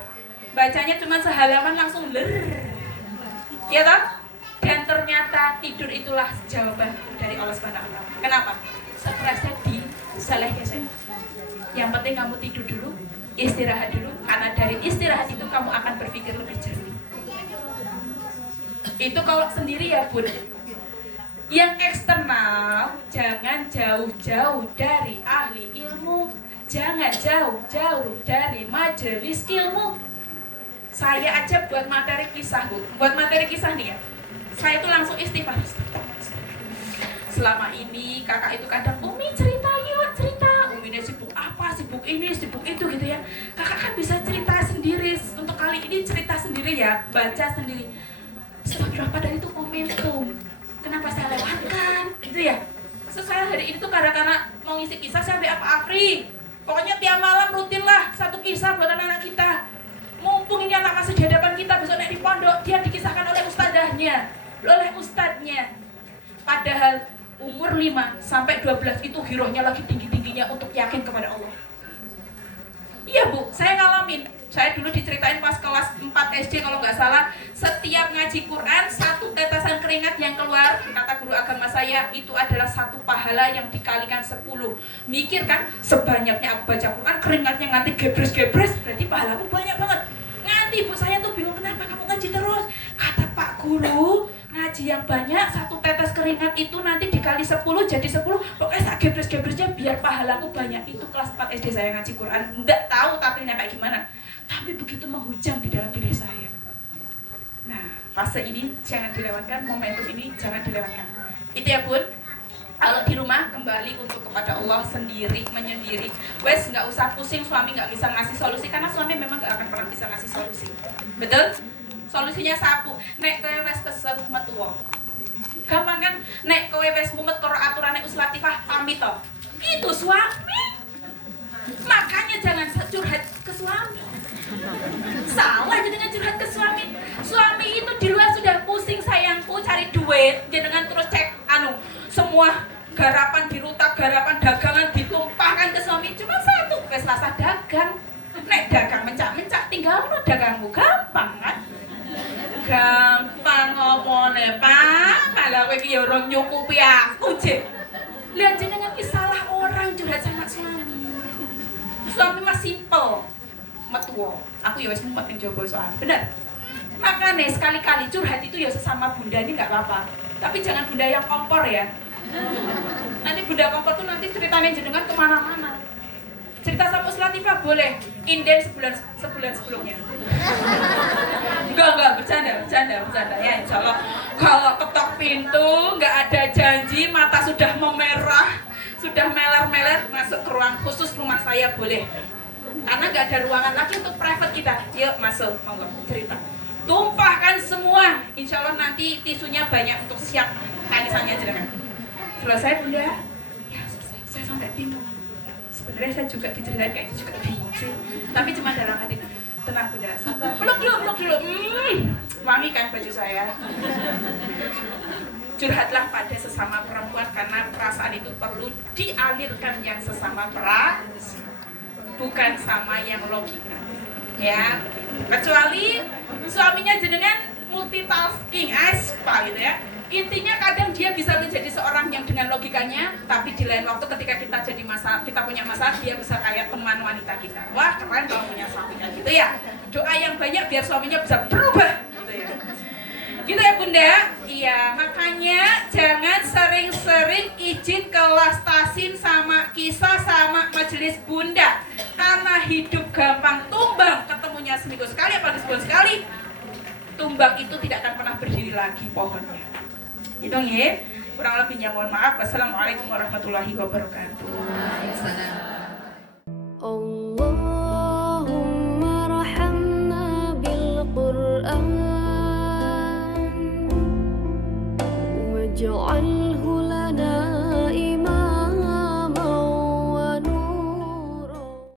bacanya cuma sehalaman langsung ler, ya toh? Dan ternyata tidur itulah jawaban dari Allah SWT. Kenapa? Stresnya di saleh ya saya. Yang penting kamu tidur dulu, istirahat dulu, karena dari istirahat itu kamu akan berpikir lebih jernih. Itu kalau sendiri ya Bun. Yang eksternal, jangan jauh-jauh dari ahli ilmu, jangan jauh-jauh dari majelis ilmu. Saya aja buat materi kisah Bu, buat materi kisah nih ya, saya tuh langsung istighfar. Selama ini kakak itu kadang, Umi cerita yuk, cerita. Uminya sibuk apa, sibuk ini, sibuk itu gitu ya. Kakak kan bisa cerita sendiri. Untuk kali ini cerita sendiri ya, baca sendiri. Sebab padahal itu momentum. Kenapa saya lewatkan, gitu ya. Saya hari ini tuh karena mau ngisi kisah, saya ambil apa Afri. Pokoknya tiap malam rutin lah satu kisah buat anak-anak kita. Mumpung ini anak masih di hadapan kita, besok naik di pondok, dia dikisahkan oleh ustadzahnya, oleh ustadznya. Padahal umur 5 sampai 12 itu hirohnya lagi tinggi-tingginya untuk yakin kepada Allah. Iya Bu, saya ngalamin. Saya dulu diceritain pas kelas 4 SD kalau nggak salah, setiap ngaji Quran, 1 tetesan keringat yang keluar, kata guru agama saya, itu adalah 1 pahala yang dikalikan 10. Mikir kan, sebanyaknya aku baca Quran, keringatnya nganti gebres-gebres, berarti pahalaku banyak banget. Nganti Bu, saya tuh bingung, kenapa kamu ngaji terus? Kata Pak Guru, ngaji yang banyak, 1 tetes keringat itu nanti dikali 10 jadi 10, pokoknya tak gebres-gebresnya biar pahalaku banyak. Itu kelas 4 SD saya ngaji Quran, nggak tahu tatilnya kayak gimana, tapi begitu menghujam di dalam diri saya. Nah, fase ini jangan dilewatkan, momentum ini jangan dilewatkan. Itu ya Bun. Kalau di rumah kembali untuk kepada Allah sendiri, menyendiri. Wes nggak usah pusing, suami nggak bisa ngasih solusi, karena suami memang nggak akan pernah bisa ngasih solusi. Betul? Solusinya sapu. Nek kowe wes kesel metuwa. Gampang kan? Nek kowe wes mumet karo aturane Uslatifah pamit to. Itu suami. Makanya jangan curhat ke suami. Salah jenengan curhat ke suami. Suami itu di luar sudah pusing sayangku cari duit, jenengan terus cek semua garapan dirutak, garapan dagangan ditumpahkan ke suami. Cuma 1, wes lasah dagang. Nek dagang mencak-mencak tinggal no dagangmu, gampang kan? Gampang ngomongnya Pak, malah kowe iki ya ora nyukupi aku jek. Lihat jenengan iki salah orang curhat sama suami. Suami mah simple. Metuwo, aku ya wis mumet ning jaba soal. Bener. Makanya sekali-kali curhat itu ya sesama bunda ini nggak apa-apa. Tapi jangan bunda yang kompor ya. Nanti bunda kompor tuh nanti ceritanya jenengan kemana-mana. Cerita sama Ustaz Latifah boleh, inden sebulan sebelumnya. Enggak, bercanda ya, insya Allah. Kalau ketok pintu, nggak ada janji, mata sudah memerah, sudah meler-meler, masuk ke ruang khusus rumah saya boleh. Karena nggak ada ruangan lagi untuk private kita. Yuk masuk, monggo cerita. Tumpahkan semua, insya Allah nanti tisunya banyak untuk siap tangisannya jenengan. Selesai bunda, ya selesai. Saya sampai bingung. Sebenarnya saya juga diceritain kayak gitu juga bingung sih. Tapi cuma dalam hati, tenang bunda, sabar. Peluk dulu. Wangi kan baju saya. Curhatlah pada sesama perempuan karena perasaan itu perlu dialirkan yang sesama bukan sama yang logika. Ya, kecuali suaminya jenengan multitasking, aspa gitu ya. Intinya kadang dia bisa menjadi seorang yang dengan logikanya, tapi di lain waktu ketika kita punya masalah, dia bisa kayak teman wanita kita. Wah keren kalau punya suaminya gitu ya. Doa yang banyak biar suaminya bisa berubah gitu ya. Gitu ya bunda. Iya, makanya jangan sering-sering izin kelas tasin sama kisah sama majelis bunda. Karena hidup gampang tumbang, ketemunya seminggu sekali apalagi sebulan sekali. Tumbang itu tidak akan pernah berdiri lagi pohonnya. Itu ya, kurang lebihnya mohon maaf. Wassalamualaikum warahmatullahi wabarakatuh. Allahumma rahamna bil Qur'an waj'alhu